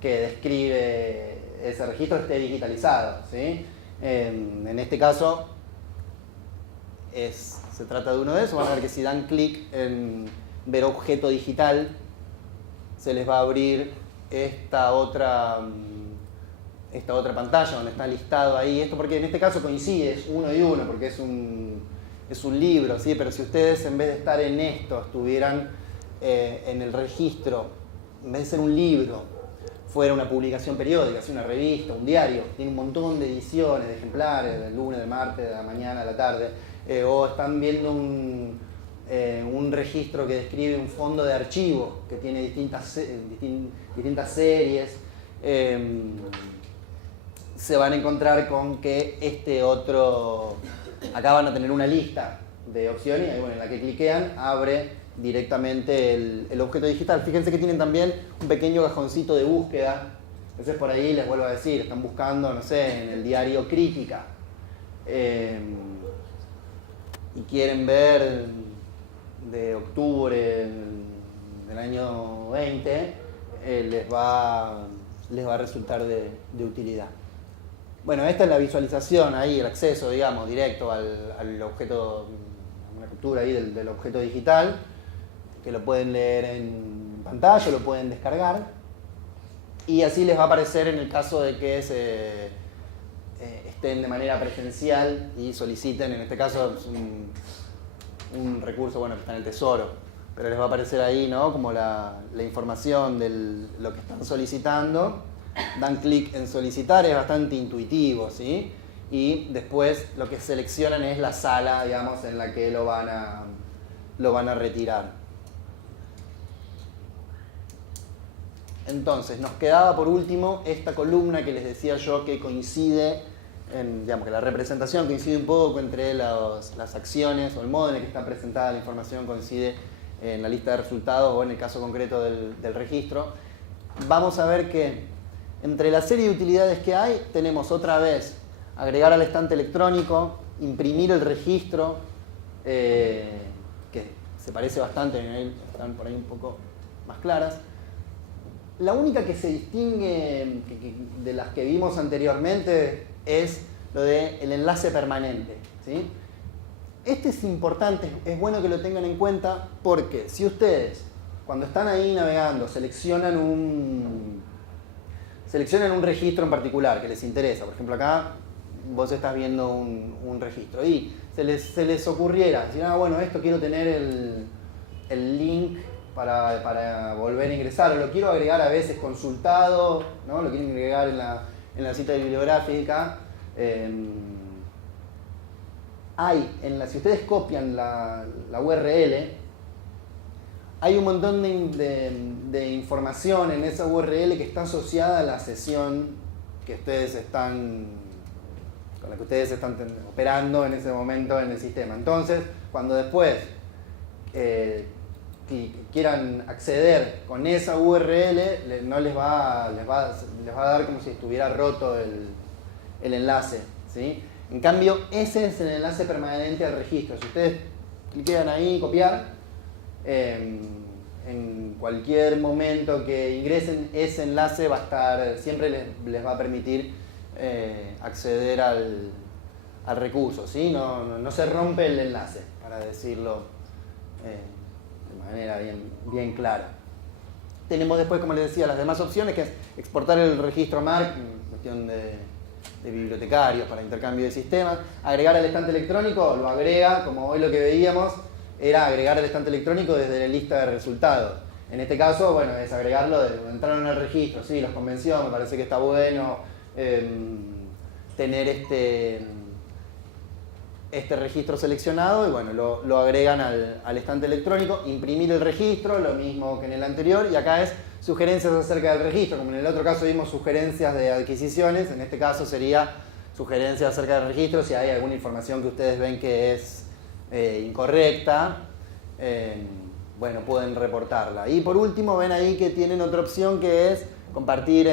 que describe ese registro esté digitalizado, ¿sí? En este caso se trata de uno de esos. Van a ver que si dan clic en ver objeto digital, se les va a abrir esta otra pantalla donde está listado ahí esto, porque en este caso coincide, es uno y uno, porque es un libro, ¿sí? Pero si ustedes en vez de estar en esto estuvieran en el registro, en vez de ser un libro, fuera una publicación periódica, ¿sí? Una revista, un diario, tiene un montón de ediciones, de ejemplares, del lunes, del martes, de la mañana, de la tarde, o están viendo un registro que describe un fondo de archivo que tiene distintas series, se van a encontrar con que este otro, acá van a tener una lista de opciones y ahí, bueno, en la que cliquean abre directamente el objeto digital. Fíjense que tienen también un pequeño cajoncito de búsqueda. Entonces por ahí les vuelvo a decir, están buscando, no sé, en el diario Crítica y quieren ver de octubre del año 20, les va a resultar de utilidad. Bueno, esta es la visualización ahí, el acceso, digamos, directo al objeto, una captura ahí del objeto digital, que lo pueden leer en pantalla, lo pueden descargar, y así les va a aparecer en el caso de que estén de manera presencial y soliciten, en este caso un recurso, bueno, que está en el tesoro, pero les va a aparecer ahí, ¿no? Como la información de lo que están solicitando. Dan clic en solicitar, es bastante intuitivo, ¿sí? Y después lo que seleccionan es la sala, digamos, en la que lo van a retirar. Entonces, nos quedaba por último esta columna que les decía yo que coincide, digamos que la representación coincide un poco entre las acciones o el modo en el que está presentada la información coincide en la lista de resultados o en el caso concreto del registro. Vamos a ver que entre la serie de utilidades que hay, tenemos otra vez agregar al estante electrónico, imprimir el registro, que se parece bastante, están por ahí un poco más claras. La única que se distingue de las que vimos anteriormente es lo del enlace permanente, ¿sí? Este es importante, es bueno que lo tengan en cuenta porque si ustedes, cuando están ahí navegando, seleccionan un registro en particular que les interesa. Por ejemplo, acá vos estás viendo un registro y se les ocurriera decir, bueno, esto quiero tener el link para volver a ingresar, o lo quiero agregar a veces consultado, ¿no? Lo quiero agregar en la cita bibliográfica. Si ustedes copian la URL, hay un montón de información en esa URL que está asociada a la sesión con la que ustedes están operando en ese momento en el sistema. Entonces, cuando después quieran acceder con esa URL, no les va a dar como si estuviera roto el enlace, ¿sí? En cambio, ese es el enlace permanente al registro. Si ustedes cliquean ahí, copiar, en cualquier momento que ingresen, ese enlace va a estar, siempre les va a permitir acceder al recurso, ¿sí? No se rompe el enlace, para decirlo de manera bien clara. Tenemos después, como les decía, las demás opciones, que es exportar el registro MARC, cuestión de bibliotecarios para intercambio de sistemas. Agregar al estante electrónico, lo agrega, como hoy lo que veíamos, era agregar el estante electrónico desde la lista de resultados. En este caso, bueno, es agregarlo de entraron en el registro, sí, los convenció, me parece que está bueno tener este registro seleccionado y bueno, lo agregan al estante electrónico, imprimir el registro, lo mismo que en el anterior, y acá es sugerencias acerca del registro, como en el otro caso vimos sugerencias de adquisiciones, en este caso sería sugerencias acerca del registro, si hay alguna información que ustedes ven que es incorrecta, bueno, pueden reportarla. Y por último ven ahí que tienen otra opción que es compartir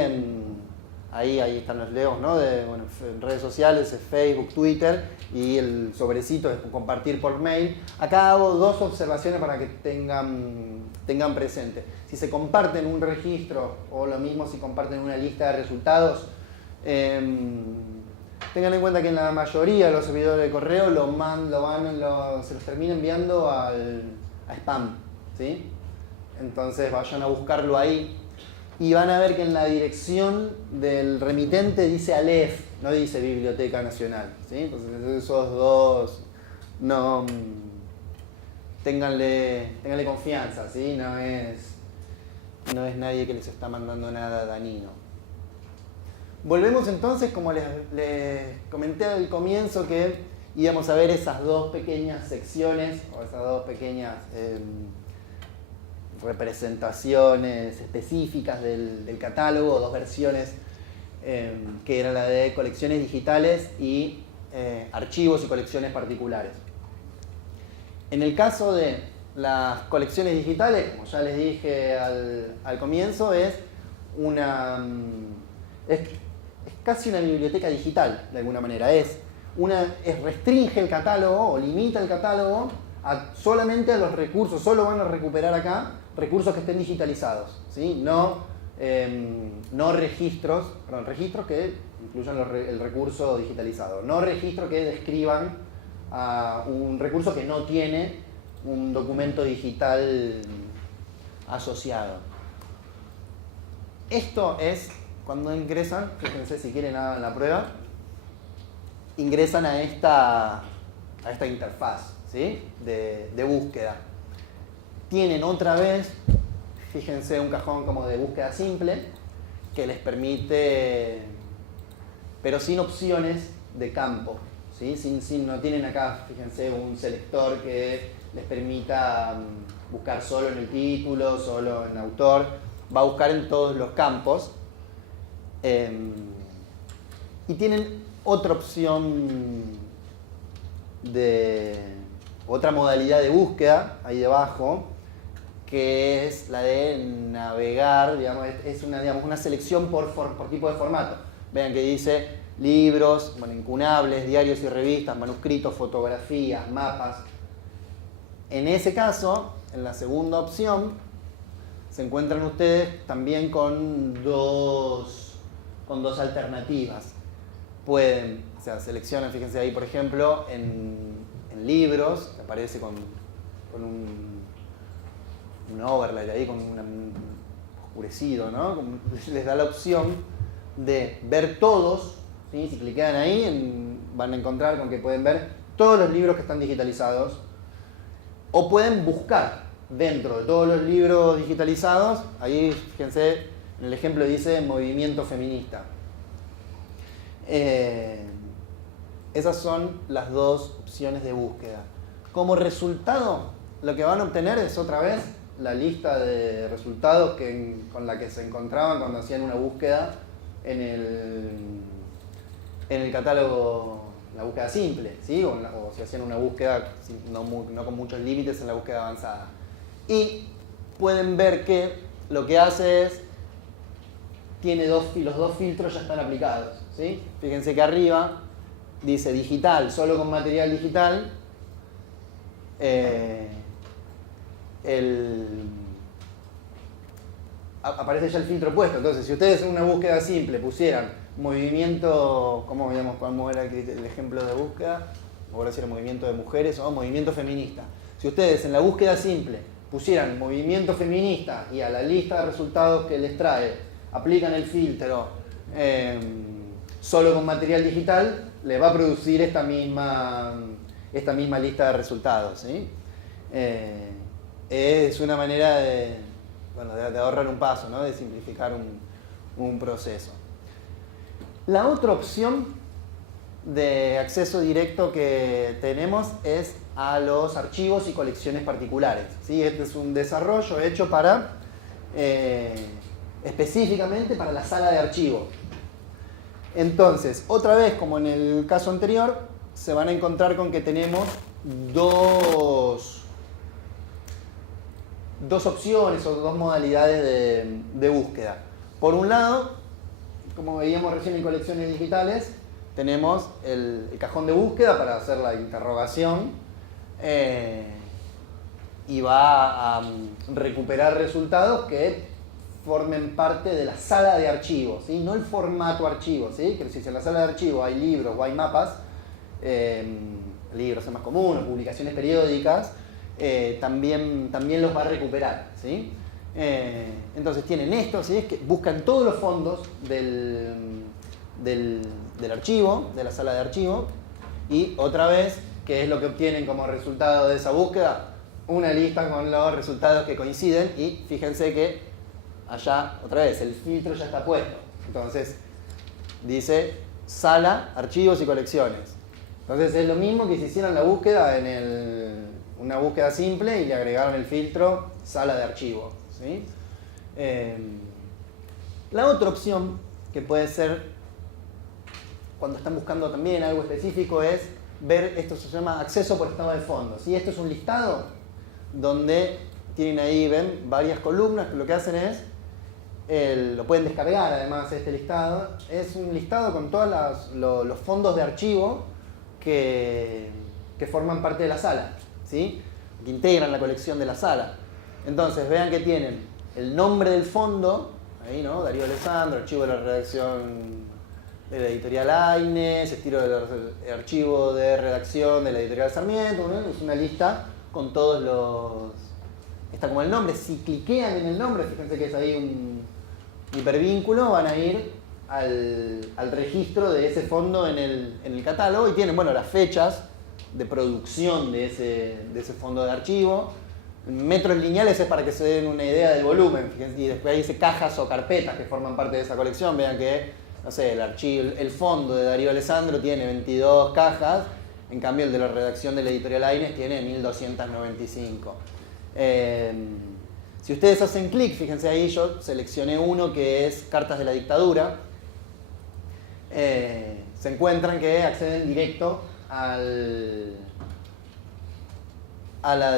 ahí están los leos, ¿no? Bueno, en redes sociales, es Facebook, Twitter, y el sobrecito es compartir por mail. Acá hago dos observaciones para que tengan presente. Si se comparten un registro, o lo mismo si comparten una lista de resultados, tengan en cuenta que en la mayoría de los servidores de correo se los termina enviando a spam, ¿sí? Entonces vayan a buscarlo ahí y van a ver que en la dirección del remitente dice Aleph, no dice Biblioteca Nacional, ¿sí? Entonces esos dos, no, ténganle confianza, ¿sí? No es nadie que les está mandando nada dañino. Volvemos entonces, como les comenté al comienzo, que íbamos a ver esas dos pequeñas secciones, o esas dos pequeñas representaciones específicas del catálogo, dos versiones, que era la de colecciones digitales y archivos y colecciones particulares. En el caso de las colecciones digitales, como ya les dije al comienzo, es casi una biblioteca digital, de alguna manera. Restringe el catálogo o limita el catálogo solamente a los recursos, solo van a recuperar acá recursos que estén digitalizados, ¿sí? No registros que incluyan el recurso digitalizado, no registros que describan a un recurso que no tiene un documento digital asociado. Esto es cuando ingresan, fíjense si quieren hagan la prueba, ingresan a esta interfaz, ¿sí? de búsqueda. Tienen otra vez, fíjense, un cajón como de búsqueda simple que les permite, pero sin opciones de campo, ¿sí? No tienen acá, fíjense, un selector que les permita buscar solo en el título, solo en autor, va a buscar en todos los campos. Y tienen otra opción otra modalidad de búsqueda ahí debajo, que es la de navegar, digamos, es una selección por tipo de formato. Vean que dice libros, incunables, diarios y revistas, manuscritos, fotografías, mapas. En ese caso, en la segunda opción, se encuentran ustedes también con dos alternativas. Seleccionan, fíjense ahí, por ejemplo, en libros, que aparece con un overlay ahí, con un oscurecido, ¿no? Les da la opción de ver todos, ¿sí? Si clican ahí, van a encontrar con que pueden ver todos los libros que están digitalizados, o pueden buscar dentro de todos los libros digitalizados. Ahí, fíjense, en el ejemplo dice movimiento feminista. Esas son las dos opciones de búsqueda. Como resultado, lo que van a obtener es otra vez la lista de resultados con la que se encontraban cuando hacían una búsqueda en el catálogo, la búsqueda simple, ¿sí? o si hacían una búsqueda no con muchos límites en la búsqueda avanzada. Y pueden ver que lo que hace es, los dos filtros ya están aplicados, ¿sí? Fíjense que arriba dice digital, solo con material digital. Aparece ya el filtro puesto. Entonces, si ustedes en una búsqueda simple pusieran movimiento, ¿cómo era el ejemplo de búsqueda? Ahora si era movimiento de mujeres o movimiento feminista. Si ustedes en la búsqueda simple pusieran movimiento feminista y a la lista de resultados que les trae aplican el filtro solo con material digital, les va a producir esta misma lista de resultados, ¿sí? Es una manera de ahorrar un paso, ¿no? De simplificar un proceso. La otra opción de acceso directo que tenemos es a los archivos y colecciones particulares, ¿sí? Este es un desarrollo hecho específicamente para la sala de archivos. Entonces, otra vez, como en el caso anterior, se van a encontrar con que tenemos dos opciones o dos modalidades de búsqueda. Por un lado, como veíamos recién en colecciones digitales, tenemos el cajón de búsqueda para hacer la interrogación y va a recuperar resultados que formen parte de la sala de archivos, ¿sí? No el formato archivo, ¿sí? Que si en la sala de archivos hay libros o hay mapas, libros es más común, o publicaciones periódicas, también los va a recuperar, ¿sí? Entonces tienen esto, ¿sí? Es que buscan todos los fondos del archivo, de la sala de archivo, y otra vez, ¿qué es lo que obtienen como resultado de esa búsqueda? Una lista con los resultados que coinciden, y fíjense que allá, otra vez, el filtro ya está puesto. Entonces, dice sala, archivos y colecciones. Entonces es lo mismo que si hicieran la búsqueda una búsqueda simple y le agregaron el filtro sala de archivo, ¿sí? La otra opción que puede ser cuando están buscando también algo específico es ver, esto se llama acceso por estado de fondo, ¿sí? Esto es un listado donde tienen ahí, ven, varias columnas que lo que hacen es, lo pueden descargar además este listado, es un listado con todos los fondos de archivo que forman parte de la sala, ¿sí? Que integran la colección de la sala. Entonces vean que tienen el nombre del fondo, ahí, ¿no? Darío Alessandro, archivo de la redacción de la editorial Aines, estilo del archivo de redacción de la editorial Sarmiento, ¿no? Es una lista con todos los... Está como el nombre, si cliquean en el nombre, fíjense que es ahí un hipervínculo, van a ir al registro de ese fondo en el catálogo y tienen, bueno, las fechas de producción de ese fondo de archivo. Metros lineales es para que se den una idea del volumen, fíjense, y después dice cajas o carpetas que forman parte de esa colección. Vean que, no sé, el fondo de Darío Alessandro tiene 22 cajas, en cambio el de la redacción de la editorial Aines tiene 1295. Si ustedes hacen clic, fíjense ahí, yo seleccioné uno que es Cartas de la Dictadura, se encuentran que acceden directo a la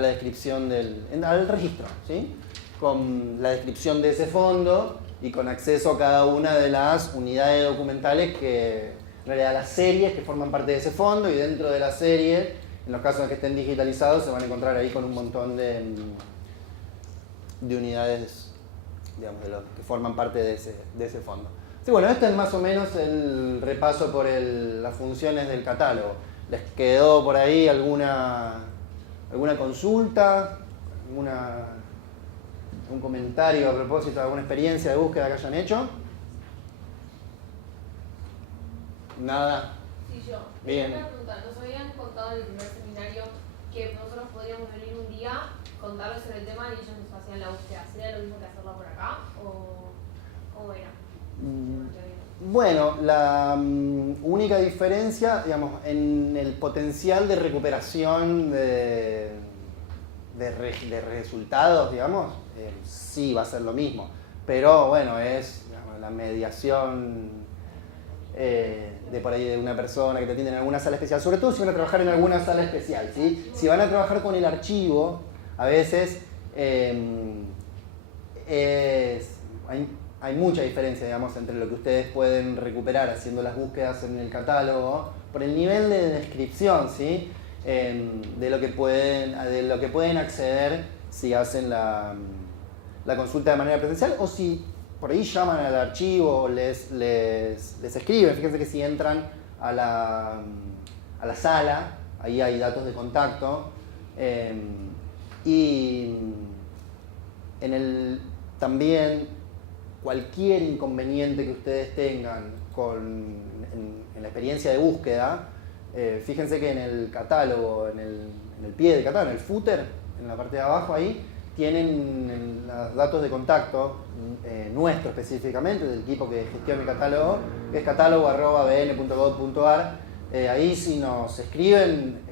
descripción al registro, ¿sí? Con la descripción de ese fondo y con acceso a cada una de las unidades documentales en realidad las series que forman parte de ese fondo, y dentro de la serie, en los casos en que estén digitalizados, se van a encontrar ahí con un montón de unidades, digamos, de los que forman parte de ese fondo. Sí, bueno, este es más o menos el repaso por las funciones del catálogo. ¿Les quedó por ahí alguna consulta? ¿Un comentario a propósito de alguna experiencia de búsqueda que hayan hecho? Nada. Sí, yo. Bien. Una pregunta. Nos habían contado en el primer seminario que nosotros podríamos venir un día, contarles sobre el tema y ellos nos hacían la búsqueda. ¿Sería lo mismo que hacerla por acá? ¿O cómo era? Bueno, la única diferencia, digamos, en el potencial de recuperación de resultados, digamos, sí va a ser lo mismo. Pero bueno, es, digamos, la mediación de por ahí de una persona que te atiende en alguna sala especial, sobre todo si van a trabajar en alguna sala especial, ¿sí? Si van a trabajar con el archivo, a veces hay mucha diferencia, digamos, entre lo que ustedes pueden recuperar haciendo las búsquedas en el catálogo por el nivel de descripción, ¿sí? De lo que pueden acceder si hacen la consulta de manera presencial, o si por ahí llaman al archivo o les escriben. Fíjense que si entran a la sala, ahí hay datos de contacto, y también cualquier inconveniente que ustedes tengan en la experiencia de búsqueda, fíjense que en el catálogo, en el pie del catálogo, en el footer, en la parte de abajo ahí, tienen los datos de contacto nuestro específicamente, del equipo que gestiona el catálogo, que es catálogo@bn.gov.ar. Ahí si nos escriben,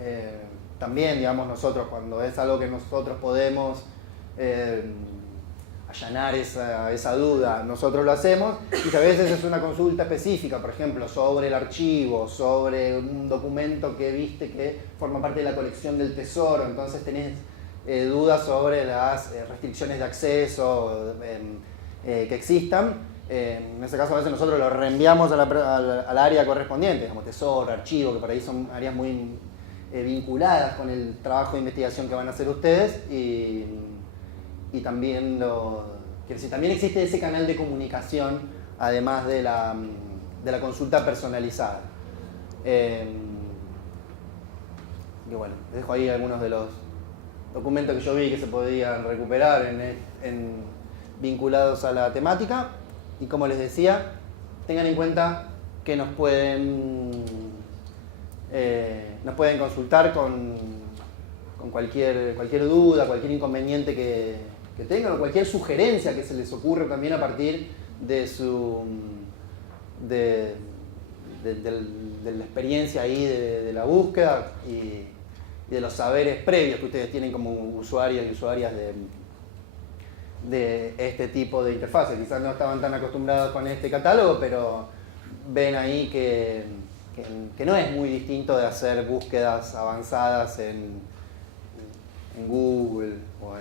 también, digamos, nosotros, cuando es algo que nosotros podemos allanar esa duda, nosotros lo hacemos, y a veces es una consulta específica, por ejemplo, sobre el archivo, sobre un documento que viste que forma parte de la colección del Tesoro, entonces tenés dudas sobre las restricciones de acceso que existan, En ese caso a veces nosotros lo reenviamos al área correspondiente, como tesoro, archivo, que por ahí son áreas muy vinculadas con el trabajo de investigación que van a hacer ustedes y también quiero decir, también existe ese canal de comunicación además de la consulta personalizada. Y bueno, les dejo ahí algunos de los documentos que yo vi que se podían recuperar vinculados a la temática. Y como les decía, tengan en cuenta que nos pueden consultar con cualquier duda, cualquier inconveniente que tengan o cualquier sugerencia que se les ocurra también a partir de la experiencia ahí de la búsqueda y de los saberes previos que ustedes tienen como usuarios y usuarias de este tipo de interfaces. Quizás no estaban tan acostumbrados con este catálogo, pero ven ahí que no es muy distinto de hacer búsquedas avanzadas en Google o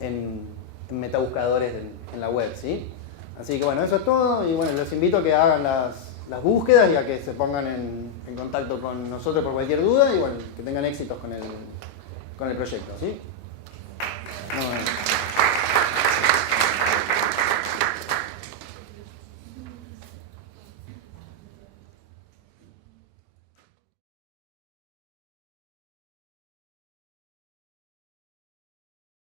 en metabuscadores en la web, ¿sí? Así que bueno, eso es todo y bueno, los invito a que hagan las búsquedas y a que se pongan en contacto con nosotros por cualquier duda y bueno, que tengan éxitos con el proyecto, ¿sí? Bueno.